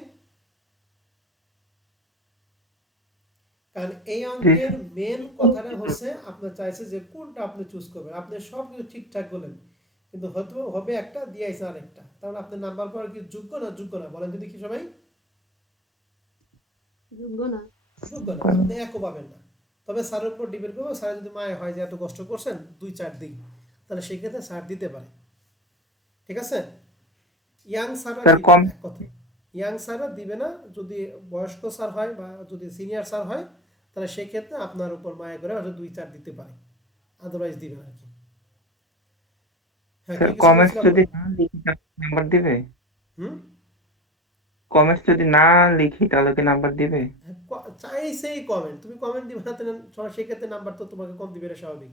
কারণ এই জি অঙ্কের মেন কথাটা হচ্ছে আপনার চাইছে যে কোনটা আপনি চুজ করবেন। আপনি সব কিছু ঠিকঠাক বলেন, কিন্তু হয়তো হবে একটা দিয়েছে আরেকটা, তাহলে আপনার নাম্বার পাওয়ার কি যোগ্য না যোগ্য না বলেন যদি কি সবাই? যোগ্য না। যোগ্য না, আপনি একও পাবেন না। তবে স্যারের উপর ডিপেন্ড করবে, স্যার যদি মায় হয় যে এত কষ্ট করছেন 2-4 দিন, তাহলে সেক্ষেত্রে স্যার দিতে পারে। ঠিক আছে? ইয়াং স্যাররা স্যার দিবে কম না এক কথা, ইয়াং স্যাররা দিবে না। যদি বয়স্ক স্যার হয় বা যদি সিনিয়র স্যার হয়, তাহলে সেক্ষেত্রে আপনার উপর মায়া করে হয়তো 2-4 দিতে পারে, আদারওয়াইজ দিবে না আর কি। হ্যাঁ, কি স্যার কিছু কমেন্টস বলছিলাম যদি বলেন। না লিখি তাহলে নাম্বার দিবে? হুম। কমেন্টস যদি না লিখি তাহলে কি নাম্বার দিবে? হ্যাঁ, চাইছেই কমেন্ট, তুমি কমেন্ট দিবে না, তাহলে সেক্ষেত্রে নাম্বার তো তোমাকে কম দিবে, এটা স্বাভাবিক।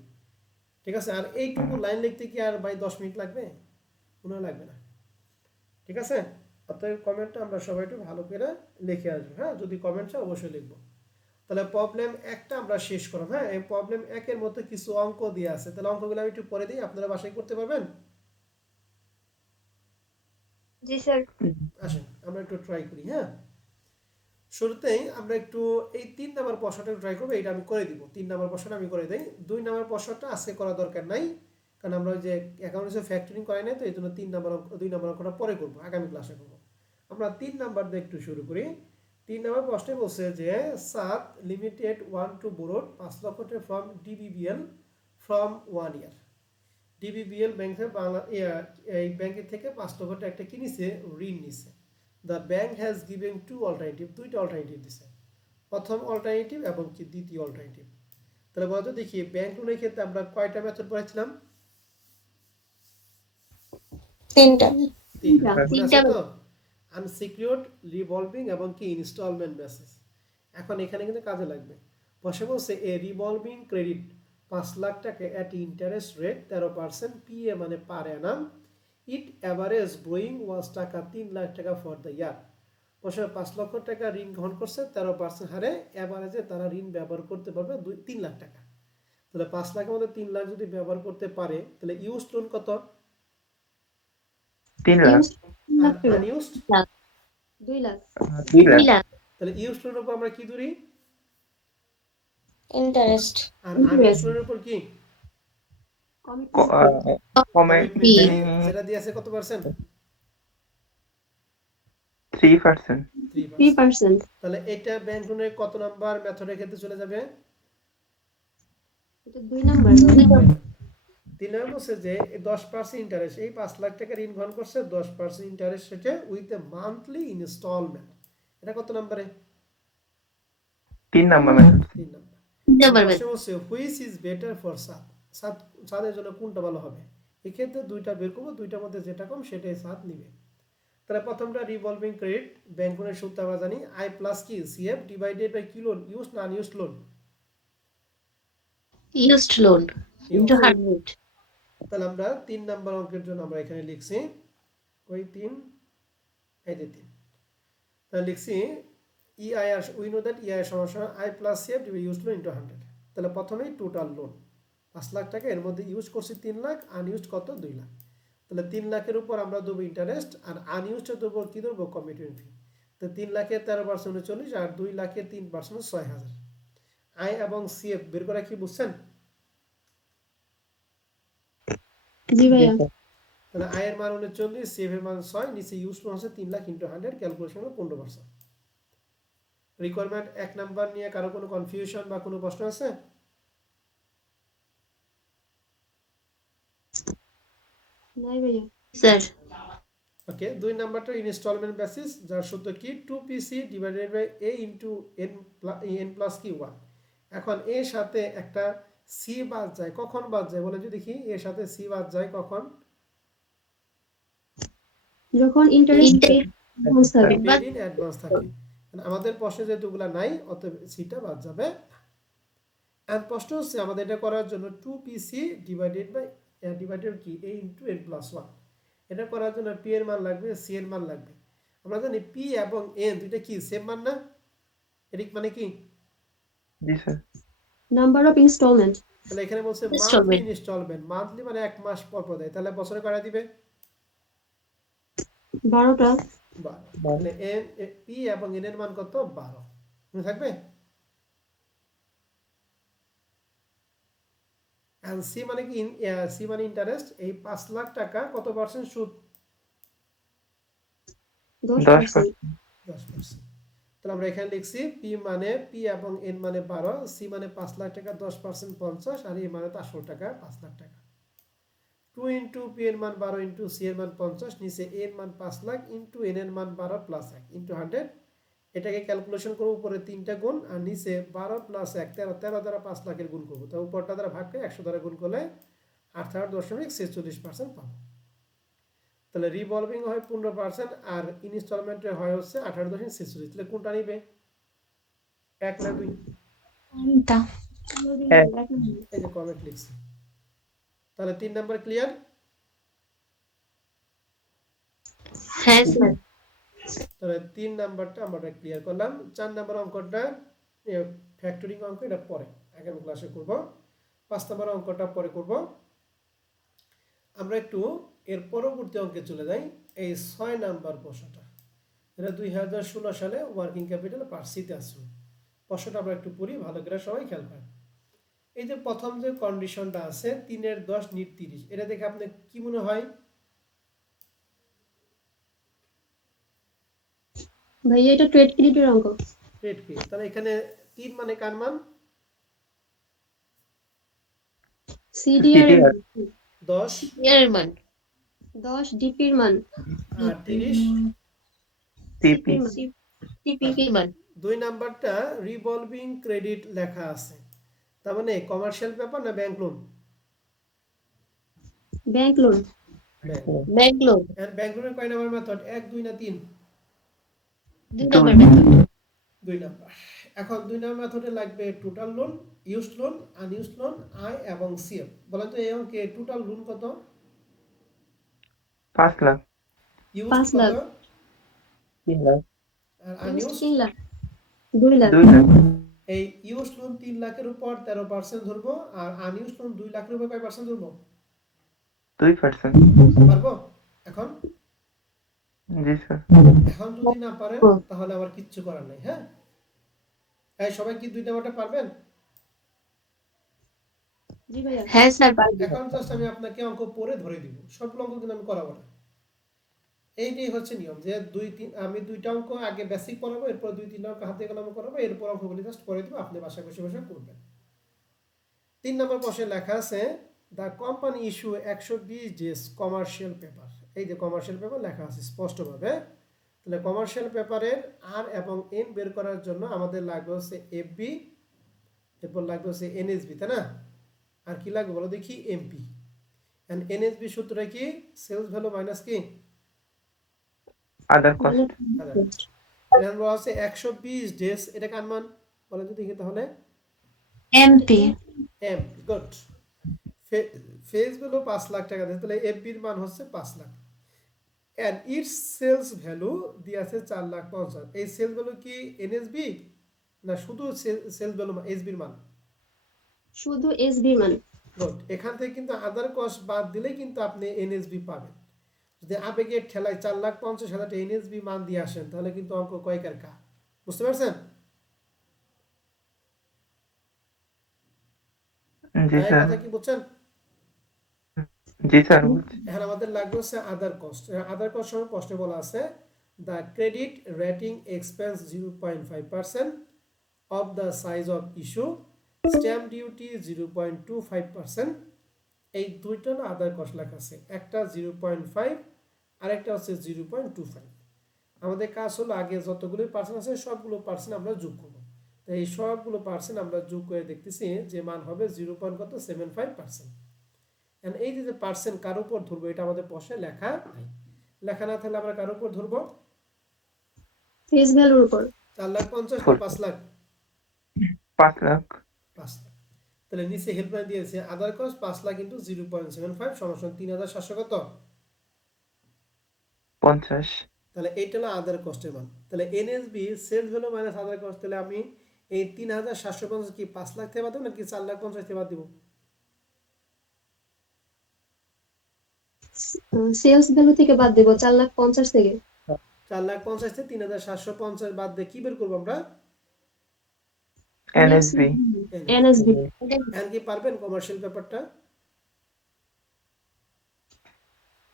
ঠিক আছে? আর এইটুকু লাইন লিখতে কি আর ভাই 10 মিনিট লাগবে? মনে হয় লাগবে না। ঠিক আছে? অতএব কমেন্টটা আমরা সবাই একটু ভালো করে লিখে আসবো। হ্যাঁ, যদি কমেন্ট চাই অবশ্যই লিখবো। তাহলে প্রবলেম একটা আমরা শেষ করলাম। হ্যাঁ, এই প্রবলেম একের মধ্যে কিছু অঙ্ক দিয়ে আছে, তাহলে অঙ্কগুলো আমি একটু পরে দিই, আপনারা বাসায় করতে পারবেন? জি স্যার। আসেন আমরা একটু ট্রাই করি। হ্যাঁ, শুরুতেই আমরা একটু এই 3 নাম্বার প্রশ্নটা ট্রাই করবো, এটা আমি করে দিব। 3 নাম্বার প্রশ্নটা আমি করে দেই, 2 নাম্বার প্রশ্নটা আজকে করা দরকার নাই, কারণ আমরা ওই যে অ্যাকাউন্টে ফ্যাক্টরিং করাই নাই, তো এই জন্য 3 নাম্বার 2 নাম্বার অঙ্কটা পরে করবো, আগামী ক্লাসে করবো। আমরা 3 নাম্বার দিয়ে একটু শুরু করি। 3 নাম্বার প্রশ্নে বলছে যে সাত লিমিটেড ওয়ান টু বোরোড 5 লক্ষ টাকা from DBBL from 1 year. DBBL ব্যাংকে এই ব্যাংকের থেকে 5 লক্ষ টাকা একটা কিনেছে, ঋণ নিছে। The bank has given to alternative, দুইটা অল্টারনেটিভ দিছে, প্রথম অল্টারনেটিভ এবং কি দ্বিতীয় অল্টারনেটিভ। তাহলে বলতো দেখি ব্যাংক লোনের ক্ষেত্রে আমরা কয়টা মেথড পড়েছিলাম? তিনটা। তিনটা। মনে আছে তিনটা। তো? আনসিকিউরড, রিভলভিং এবং কি ইনস্টলমেন্ট বেসিস। এখন এখানে কিন্তু কাজে লাগবে। বসে বলছে এ রিভলভিং ক্রেডিট 5 লাখ টাকা অ্যাট ইন্টারেস্ট রেট 13%, পিএ মানে পার অ্যানাম, ইট অ্যাভারেজ ব্রোয়িং ওয়াজ টাকা 3 লাখ টাকা ফর দ্য ইয়ার। বসে 5 লক্ষ টাকা ঋণ গ্রহণ করছে, 13% হারে অ্যাভারেজে তারা ঋণ ব্যবহার করতে পারবে 3 লাখ টাকা। তাহলে 5 লাখের মধ্যে 3 লাখ যদি ব্যবহার করতে পারে, তাহলে ইউজ লোন কত? 3 লাখ। আর আনইউজড 2 লাখ। 2 লাখ। 2 লাখ। তাহলে ইউজ লোনের উপর আমরা কি ধরি? ইন্টারেস্ট। আর আনইউজ লোনের উপর কি? কমিটমেন্ট কমিটমেন্ট ফি, যেটা দিয়ে আছে কত পার্সেন্ট? 3%। 3%। 3%। তাহলে এটা ব্যাংক লোনের কত নাম্বার মেথডের ক্ষেত্রে চলে যাবে? এটা 2 নাম্বার। 3 নম্বর বলছে যে 10% ইন্টারেস্ট, এই 5 লাখ টাকা ঋণ গ্রহণ করছে 10% ইন্টারেস্ট রেটে উইথ এ মান্থলি ইনস্টলমেন্ট। এটা কত নম্বরে? 3 নাম্বার মেথড। 3 নম্বর। নাম্বার প্রশ্ন বলছে হুইচ ইজ বেটার ফর সাত, সাদের জন্য কোনটা ভালো হবে? এক্ষেত্রে দুইটা বের করবো, দুইটার মধ্যে যেটা কম সেটাই সাত নিবে। তাহলে প্রথমটা রিভলভিং ক্রেডিট, ব্যাংক লোনের সূত্র আমরা জানি আই প্লাস কি সিএফ ডিভাইডেড বাই কি লোন, ইউজ না unused loan? Used loan into use. 100। তাহলে আমরা 3 নাম্বার অঙ্কের জন্য আমরা এখানে লিখছি ওই 3, এই যে 3, তাহলে লিখছি EIR, we know that EIR সমান সমান I plus CF divide use loan into 100। তাহলে প্রথমেই টোটাল লোন 5 লাখ টাকা, এর মধ্যে ইউজ করছি 3 লাখ, আনইউজড কত? 2 লাখ। তাহলে 3 লাখের উপর আমরা দেবো ইন্টারেস্ট, আর আনইউজডের উপর কি দেবো? কমিটমেন্ট ফি। তো 3 লাখের 13% 39, আর 2 লাখের 3% 6,000। আই এবং সিএফ বের করা কি বুঝছেন? জি ভাইয়া। তাহলে আয়ের মান 39, সিএফ এর মান 6, নিচে ইউজ লোন আছে 3 লাখ ইন্টু 100, ক্যালকুলেশন হলো 15%। রিকোয়ারমেন্ট 1 নাম্বার নিয়ে কারো কোনো কনফিউশন বা কোনো প্রশ্ন আছে? নাই ভাইয়া। স্যার। ওকে, 2 নাম্বারটা ইনস্টলমেন্ট বেসিস, যার সূত্র কি 2pc divided by a into n plus কি 1। এখন এর সাথে একটা সি বাদ যায়, কখন বাদ যায় বলে যদি দেখি, এর সাথে সি বাদ যায় কখন? যখন ইন্টারেস্ট অ্যাডভান্স থাকে। পেড ইন অ্যাডভান্স থাকে। আমাদের প্রশ্নে যেহেতুগুলা নাই, অতএব সিটা বাদ যাবে। আর প্রশ্ন হচ্ছে আমাদের এটা করার জন্য 2pc ডিভাইডেড কি a ইনটু n প্লাস 1, এটা করার জন্য p এর মান লাগবে, c এর মান লাগবে। আমরা জানি p এবং n দুইটা কি সেম মান না? এর মানে কি? জি স্যার। Number of installment. তাহলে এখানে বলছে মান্থলি Installment। ইনস্টলমেন্ট, মান্থলি মানে 1 মাস পর পর দেয়, তাহলে বছরে কয়টা দিবে? 12টা। 12। তাহলে p এবং n এর মান কত? 12 মনে থাকবে? and সি মানে কি সি মানে ইন্টারেস্ট, এই 5 লাখ টাকা কত পার্সেন্ট সুদ? 10%। 10%। তাহলে আমরা এখানে লিখছি পি মানে পি এবং এন মানে 12, সি মানে 5 লাখ টাকা 10% 50, আর এ মানে তো আসল টাকা 5 লাখ টাকা। 2 ইন্টু পি এর মান 12 ইন্টু সি এর মান 50, নিচে এ এর মান 5 লাখ ইন্টু এন এর মান 12 প্লাস 1 ইন্টু 100। এটাকে ক্যালকুলেশন করবো, উপরে 3টা গুণ আর নিচে 12 প্লাস 1 13, 13 দ্বারা 5 লাখের গুণ করবো, তাই উপরটা দ্বারা ভাগ করে 100 দ্বারা গুণ করলে 18.46% পাবো। তাহলে রিভলভিং হয় 15% আর ইনস্টলমেন্টে হয় হচ্ছে 18.46। তাহলে কোনটা নিবে, 1 না 2? কোনটা? এই যে কমেন্ট লিখছি। তাহলে 3 নাম্বার ক্লিয়ার? হ্যাঁ স্যার। তাহলে 3 নাম্বারটা আমরা ক্লিয়ার করলাম। 4 নাম্বার অঙ্কটা ফ্যাক্টরিং অঙ্ক, এটা পরে আগামী ক্লাসে করব। 5 নাম্বার অঙ্কটা পরে করব। আমরা একটু এর পরবর্তী অঙ্কে চলে যাই। এই 6 নাম্বার প্রশ্নটা, এটা 2016 সালে ওয়ার্কিং ক্যাপিটাল পার্ট সিতে আসছে। প্রশ্নটা আমরা একটু পড়ি, ভালো করে সবাই খেয়াল করেন। এই যে প্রথম যে কন্ডিশনটা আছে 3 এর 10 নিট 30, এটা দেখে আপনি কি মনে হয়? ভাইয়া এটা ট্রেড ক্রেডিটের অঙ্ক। Trade pay. তাহলে এখানে 3 মানে কার মান? সিডিআর এর CDR, মান। 10 এর মান 10 ডিপির মান। আর 30 CP, সিপির মান। সিপিপি মান। 2 নাম্বারটা রিভলভিং ক্রেডিট লেখা আছে, তার মানে কমার্শিয়াল পেপার না bank loan? Bank loan. Bank. Bank loan. আর ব্যাংক লোনের কয় নাম্বার মেথড, 1 2 না 3? 2 নম্বর মেথড। 2 নাম্বার। এখন 2 নাম্বার মেথডে লাগবে total loan, used loan, unused loan, আয় এবং সিএফ। বলেন তো এই অঙ্কে টোটাল লোন কত, 5 লাখ, ইউজড 5 কত, lakh. 3 lakh, are used unused? 3 lakh. 2 lakh. 2 lakh, এই ইউজড লোন 3 লাখের উপর 13% ধরবো, আর আনইউজড লোন 2 লাখের উপর কয় পার্সেন্ট ধরবো? 2%। পারবো? এখন জি স্যার। এখন যদি না পারেন তাহলে আবার কিচ্ছু করার নাই। হ্যাঁ, এই সবাই কি 2 নাম্বারটা পারবেন? জি ভাইয়া। হ্যাঁ স্যার পারবো। এখন জাস্ট আমি আপনাকে অঙ্ক পড়ে ধরে দিব, সবগুলো অঙ্ক কিন্তু আমি করাবো না। এইটাই হচ্ছে নিয়ম, যে 2-3 আমি 2টা অঙ্ক আগে বেসিক পড়াবো, এরপর 2-3টা অঙ্ক হাতে কলমে করাবো, এরপর অঙ্কগুলি জাস্ট পড়ে দিব, আপনি বাসায় বসে বসে করবেন। 3 নম্বর প্রশ্নে লেখা আছে the company issue 120 days commercial paper. এই যে কমার্শিয়াল পেপার লেখা আছে স্পষ্টভাবে। তাহলে কমার্শিয়াল পেপারের আর এবং এন বের করার জন্য আমাদের লাগবে হচ্ছে এফবি, এরপর লাগবে হচ্ছে এনএসবি, তাই না? আর কি লাগবে বলো দেখি, এমপি। এন্ড এনএসবি সূত্রটা কি, সেলস ভ্যালু মাইনাস কি, আদার কস্ট, এখানে বলা হচ্ছে 120 ডেজ, এটা কার মান বলেন তো দেখি তাহলে? MP. M, good. Face value 5 lakh টাকা দিয়েছে, তাহলে এফবির মান হচ্ছে 5 lakh. And its sales value দিয়ে আছে 4,50,000। এই সেলস ভ্যালু কি এনএসবি না শুধু সেলস ভ্যালু এসবির মান? শুধু এসবির মান। গুড। এখান থেকে কিন্তু আদার কস্ট বাদ দিলেই কিন্তু আপনি এনএসবি পাবেন। যদি আবেগের ঠেলায় 4,50,000 এনএসবি মান দিয়ে আসেন তাহলে কিন্তু অঙ্ক কয়েকের কা, বুঝতে পারছেন? জি এই স্যার, কথা কি বুঝছেন? জি স্যার বলছি। এখন আমাদের লাগবে হচ্ছে আদার কস্ট। আদার কস্ট সময় প্রশ্নে বলা আছে the credit rating expense 0.5% of the size of issue, stamp duty 0.25%। এই দুইটা না আদার কস্ট লেখা আছে, একটা 0.5 আর একটা হচ্ছে 0.25। আমাদের কাজ হলো আগে যতগুলো পার্সেন্ট আছে সবগুলো পার্সেন্ট আমরা যোগ করবো। তো এই সবগুলো পার্সেন্ট আমরা যোগ করে দেখতেছি যে মান হবে 0.75%। এই যে পার্সেন্ট কার উপর ধরবো এটা আমাদের প্রশ্নে লেখা নাই। লেখা না থাকলে আমরা কার উপর ধরবো? ফেস ভ্যালুর উপর। 4,50,000 না 5 লাখ? 5 লাখ, 5 লাখ। তাহলে নিচে হেল্পলাইন দিয়েছে আদার কস্ট 5 লাখ ইন্টু 0.75 সমান 3,700 কত? 50, তাহলে এইটা হলো আদার কস্টের মান। তাহলে এনএসবি সেলস ভ্যালু মাইনাস আদার কস্ট, তাহলে আমি এই 3,750 কি 5 লাখ থেকে বাদ দেবো নাকি 4,50,000 থেকে বাদ দিব? সেলস ভ্যালু থেকে বাদ দেব 4,50,000 থেকে। 4,50,000 থেকে 3,750 বাদ দিয়ে কি বের করবো আমরা? এনএসবি। এনএসবি। এখন কি পারবেন কমার্শিয়াল পেপারটা?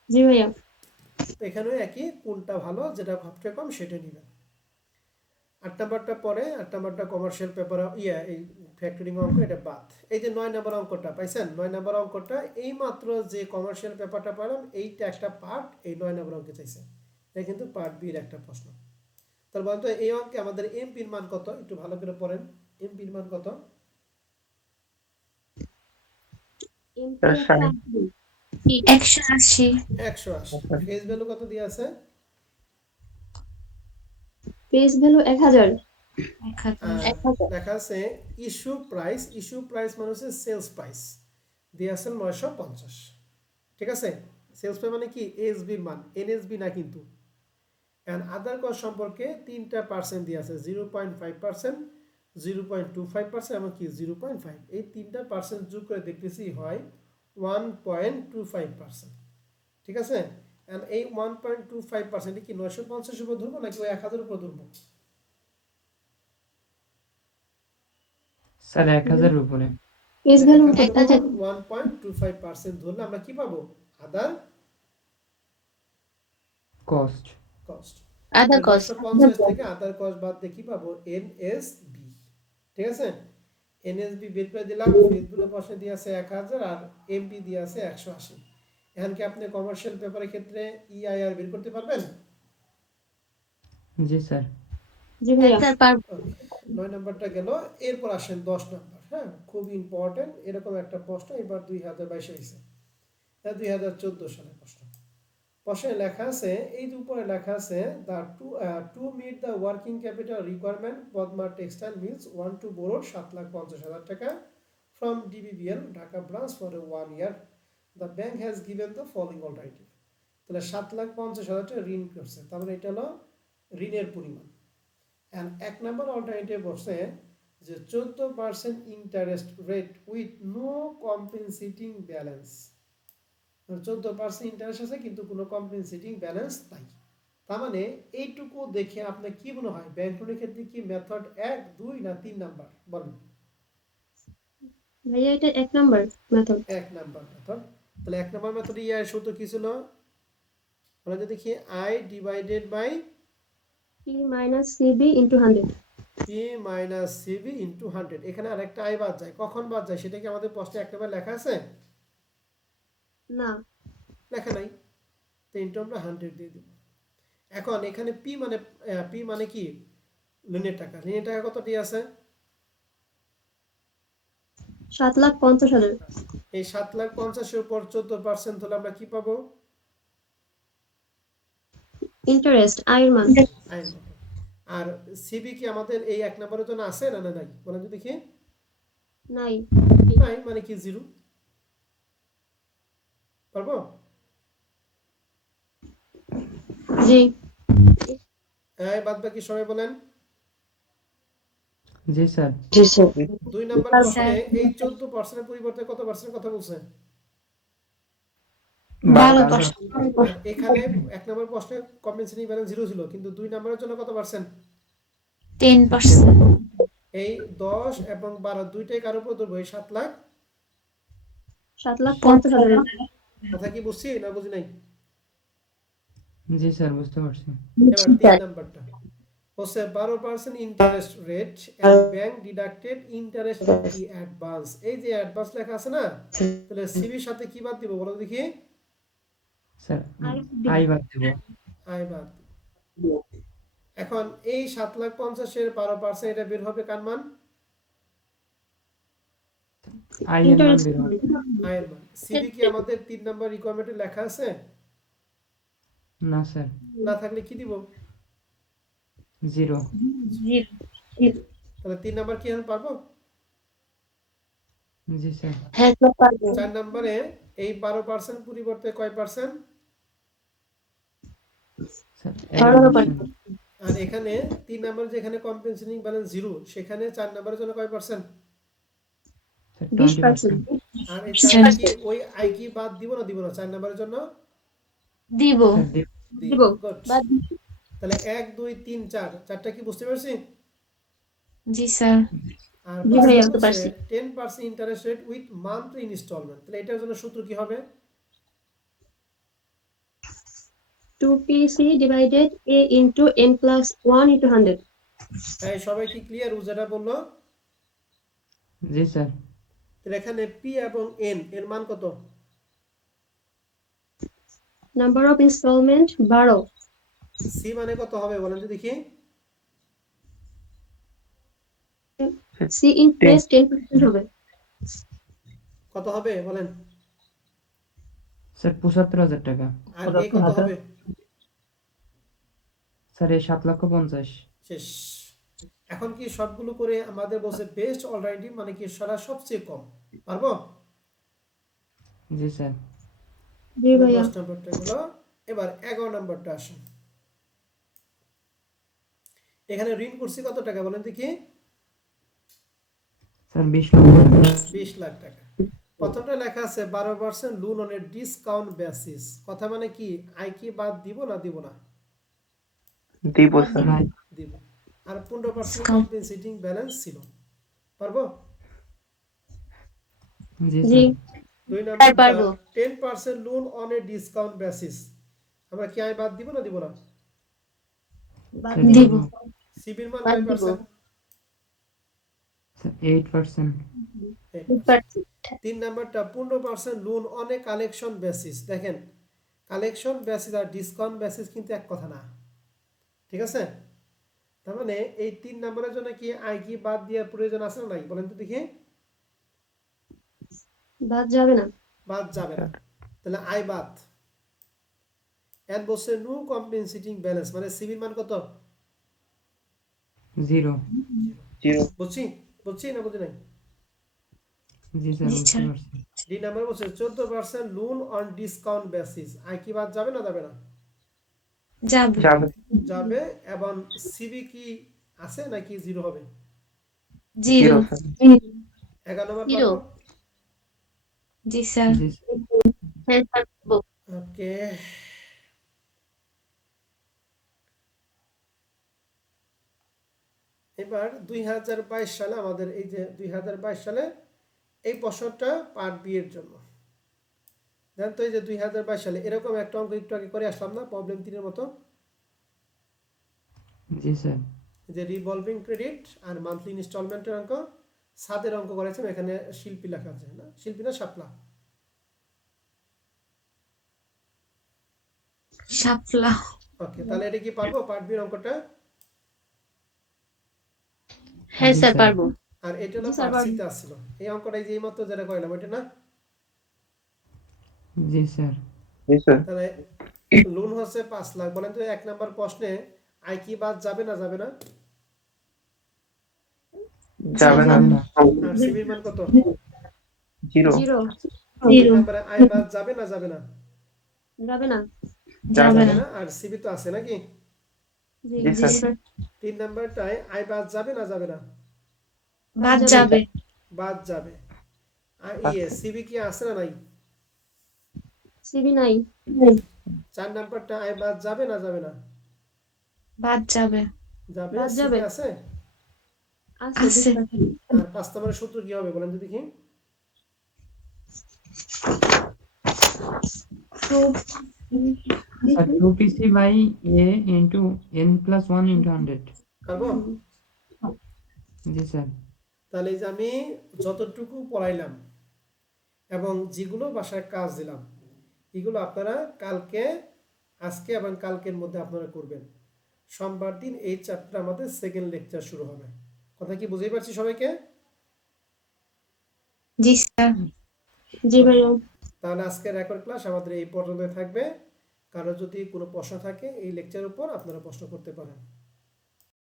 জি ভাইয়া। তো এখানেও একই, কোনটা ভালো যেটা সবচেয়ে কম সেটা নেবেন। 8 নাম্বারটা পরে, 8 নাম্বারটা কমার্শিয়াল পেপার, এই ফ্যাক্টরিং অঙ্ক, এটা বাদ। এই যে 9 নাম্বার অঙ্কটা পাইছেন, 9 নাম্বার অঙ্কটা এই মাত্র যে কমার্শিয়াল পেপারটা পেলাম, এইটা একটা পার্ট, এই 9 নাম্বার অঙ্কে চাইছে। এটা কিন্তু পার্ট বি এর একটা প্রশ্ন। তাহলে বলতো এই অঙ্কে আমাদের এমপির মান কত, একটু ভালো করে পড়েন। এমপির মান কত? এমপি 180। 180। ফেস ভ্যালু কত দিয়ে আছে? Page value 1000। আর 1000। লেখা আছে ইস্যু প্রাইস। ইস্যু প্রাইস মানে হচ্ছে সেলস প্রাইস, দিয়ে আছে 950। ঠিক আছে, সেলস প্রাইস মানে কি এসবির মান, এনএসবি না কিন্তু। এন্ড আদার কস্ট সম্পর্কে 3টা পার্সেন্ট দিয়ে আছে, 0.5%, 0.25% এবং কি 0.5। এই 3টা পার্সেন্ট যোগ করে দেখতেছি হয় 1.25%। ঠিক আছে, এন্ড এই 1.25% কি 950 উপর ধরবো নাকি ওই 1000 উপর ধরবো? স্যার 1000 উপরে। পেজ ভ্যালু 1.25% ধরলে আমরা কি পাবো? আদার কস্ট। কস্ট। আদার কস্ট। 950 থেকে আদার কস্ট বাদ দিয়ে কি পাবো? এনএসবি। ঠিক আছে, এনএসবি বের করে দিলাম। ফেসবুকে প্রশ্ন দিয়ে আছে 1000 আর এমপি দিয়ে আছে 180। এখন কি আপনি কমার্শিয়াল পেপারের ক্ষেত্রে ইআইআর বের করতে পারবেন? জি স্যার। জি ভাইয়া। স্যার পারবো। ওকে, 9 নাম্বারটা গেল। এরপর আসেন 10 নাম্বার। হ্যাঁ, খুব ইম্পর্টেন্ট এরকম একটা প্রশ্ন, এবার 2022 হয়েছে, 2014 সালের প্রশ্ন। প্রশ্নে লেখা আছে, এই যে উপরে লেখা আছে to meet the working capital requirement Padma Textile Mills ওয়ান টু বোরো 7,50,000 টাকা from DBBL Dhaka branch for a 1 year. The bank has given the following alternative. তাহলে 7,50,000 টাকা ঋণ করছে, তার মানে এটা হলো ঋণের পরিমাণ। অ্যান্ড 1 নাম্বার অল্টারনেটিভ বলছে যে 14% interest rate with no compensating balance. 14% interest আছে কিন্তু কোনো কম্পেনসেটিং ব্যালেন্স নাই। তার মানে এইটুকু দেখে আপনার কি মনে হয় ব্যাংক লোনের ক্ষেত্রে কি মেথড 1, 2 না 3 নাম্বার বলেন? ভাইয়া এটা 1 নাম্বার মেথড। 1 number method. তাহলে 1 নাম্বার মেথডে ইয়ার সূত্র কি ছিল? আমরা যদি দেখি I divided by P minus CB into 100। P minus CB into 100। এখানে আরেকটা I বাদ যায়, কখন বাদ যায় সেটা কি আমাদের প্রশ্নে এক নাম্বার লেখা আছে? না, লেখা নাই, তো ইনটু আমরা 100 দিয়ে দেব। এখন এখানে P মানে কি ঋণের টাকা। ঋণের টাকা কত দিয়ে আছে? 7,50,000। এই 7,50,000 উপর 14% হলে আমরা কি পাবো? ইন্টারেস্ট আয়ের মান। আইন মতো। আর সিবি কি আমাদের এই 1 নম্বরের জন্য আছে না নাই বলেন তো দেখি? নাই। নাই মানে কি 0? পারবো? জি। এই বাদ বাকি সবাই বলেন। জি স্যার। 2 number sir. প্রশ্নে এই 14% এর পরিবর্তে কত পার্সেন্ট কথা বলছে? 12%। আর এখানে 1 নম্বর প্রশ্নে কম্পেনসেটিং ব্যালেন্স 0 ছিল, কিন্তু 2 নম্বরের জন্য কত পার্সেন্ট? 10%। এই 10 এবং 12 দুইটাই কার উপর ধরবো? এই 7,00,000। 7,50,000। কথা কি বুঝছি না বুঝি নাই? জি স্যার, বুঝতে পারছি। এবার 3 নাম্বারটা হচ্ছে 12% interest rate and bank deducted interest ই অ্যাডভান্স। এই যে অ্যাডভান্স লেখা আছে না, তাহলে সিবির সাথে কি বাদ দিব বলো দেখি? স্যার আই বাদ দেব। আয় বাদ। এখন এই 7,50,000 এর 12% এটা বের হবে কার মান? আই এর মান বের হবে। আয়ের মান। সিবি কি আমাদের 3 নাম্বার রিকোয়ারমেন্টে লেখা আছে? না স্যার, না থাকলে কি দিব? 0। তাহলে 3 নাম্বার কি এখন পারবো? জি স্যার। 4 নাম্বারে এই 12% পরিবর্তে কয় পার্সেন্ট? স্যার 11%। আর এখানে 3 নাম্বার যেখানে কম্পেনসেটিং ব্যালেন্স 0 সেখানে 4 নাম্বারের জন্য কয় পার্সেন্ট? স্যার 20%। 20%। আর এই 4 কি ওই আই কি বাদ দিব না দিব না 4 নাম্বারের জন্য? দিব। স্যার দেব। দিব। Good. তাহলে 1 2 3 4 চারটা কি বুঝতে পারছি? জি স্যার। আর জি পাঁচ ভাইয়া, নম্বর বুঝতে হচ্ছে পারছি। 10% interest rate with monthly instalment. তাহলে এটার জন্য সূত্র কি হবে? 2PC divided A into n plus 1 into 100. এই সবাই কি ক্লিয়ার যেটা বললো? জি স্যার। তাহলে এখানে পি এবং এন এর মান কত? Number of installment 12. সি মানে কত হবে বলেন তো দেখি? C interest 10% হবে। কত হবে বলেন? স্যার ৭৫,০০০ টাকা। আর এ কত হবে? স্যার এই ৭,৫০,০০০। শেষ। এখন কি সবগুলো করে আমাদের বলছে বেস্ট অল্টারনেটিভ মানে কি সারা সবচেয়ে কম পারবো? জি স্যার। জি তাহলে ভাইয়া। 10 নম্বরটা গেল। এবার 11 নম্বরটা আসুন। এখানে ঋণ করছি কত টাকা বলেন দেখি? স্যার 20,00,000 টাকা। 20 লাখ টাকা। প্রথমটা লেখা আছে 12% loan on a discount basis. কথা মানে কি আয় কি বাদ দিব না দিব না? দিব বাদ স্যার। দিব। দিব। আর 15% Discount. কম্পেনসেটিং ব্যালেন্স ছিল। পারবো? জি জি। স্যার। 2 নম্বরটা পারবো। 10% loan on a discount basis. আমরা কি আয় বাদ দিব না দিব না? বাদ স্যার দিব। দিব। দিব। সিবির মান বাদ কয় দিব। পার্সেন্ট? স্যার 8%। 8%। 3 নাম্বারটা 15% loan on a collection basis. দেখেন কালেকশন বেসিস আর ডিসকাউন্ট বেসিস কিন্তু এক কথা না। ঠিক আছে? তার মানে এই 3 নাম্বারের জন্য কি আয় কি বাদ দেওয়ার প্রয়োজন আছে না নাই বলেন তো দেখি? বাদ যাবে না। বাদ যাবে না। তাহলে আয় বাদ। এন বলছে নো কম্পেনসেটিং ব্যালেন্স মানে সিবির মান কত? 0। জিরো। বুঝছি? বুঝছি না বুঝি নাই? জি স্যার জি বুঝতে স্যার। পারছি। ডি নাম্বার বলছে 14% লোন অন ডিসকাউন্ট বেসিস। আয় কি বাদ যাবে না যাবে না? যাবে। যাবে। যাবে। এবং সিবি কি আছে নাকি জিরো হবে? Zero. Zero sir. 11 number zero. পারবো? জি স্যার। জি স্যার। হ্যাঁ পারবো। ওকে। এবার 2022 সালে আমাদের এই যে 2022 সালে এই প্রশ্নটা পার্ট বি এর জন্য। জানেন তো এই যে 2022 সালে এরকম একটা অঙ্ক একটু আগে করে আসলাম না প্রবলেম 3 এর মতো? জি স্যার। যে রিভলভিং ক্রেডিট আর মান্থলি ইনস্টলমেন্টের অঙ্ক সাদের অঙ্ক করেছেন এখানে শিল্পী লেখা আছে না? শিল্পী না শাপলা? শাপলা। ওকে তাহলে এটা কি পারবো পার্ট বি এর অঙ্কটা? হ্যাঁ জি স্যার স্যার। পারবো। আর এটা হলো জি স্যার, পার্ট পারবো। সিতে আসছিল। এই অঙ্কটাই যে এইমাত্র যেটা কইলাম ওইটা না? জি স্যার। জি স্যার। তাহলে লোন হচ্ছে 5 লাখ। বলেন তো 1 নাম্বার প্রশ্নে আয় কি বাদ যাবে না যাবে না? যাবে না। যাবে না। আর সিবির মান কত? জিরো। জিরো। 2 জিরো। নাম্বারে আয় বাদ যাবে না যাবে না? যাবে না। যাবে যাবে না। না। আর সিবি তো আছে নাকি? জি। জি জি স্যার। স্যার। 3 নাম্বারটায় আয় বাদ যাবে না যাবে না? বাদ যাবে। বাদ যাবে। আর আচ্ছা। সিবি কি আছে না নাই? সিবি নাই। 4 নাম্বারটা আয় বাদ যাবে না যাবে না? বাদ যাবে। যাবে। বাদ সিবি যাবে। আছে। আছে। আছে। আর 5 নম্বরের সূত্র কি হবে বলেন তো দেখি? Sir 2PC by A into n plus 1 into 100। পারবো? জি স্যার। তাহলে এই যে আমি যতটুকু পড়াইলাম এবং যেগুলো বাসায় কাজ দিলাম এগুলো আপনারা কালকে আজকে এবং কালকের মধ্যে আপনারা করবেন। সোমবার দিন এই চ্যাপ্টার আমাদের সেকেন্ড লেকচার শুরু হবে। কথা কি বুঝেই পারছি সবাইকে? জি স্যার। জি ওকে ভাইয়া। তাহলে আজকের রেকর্ড ক্লাস আমাদের এই পর্যন্ত থাকবে। কারো যদি কোনো প্রশ্ন থাকে এই লেকচারের উপর আপনারা প্রশ্ন করতে পারেন।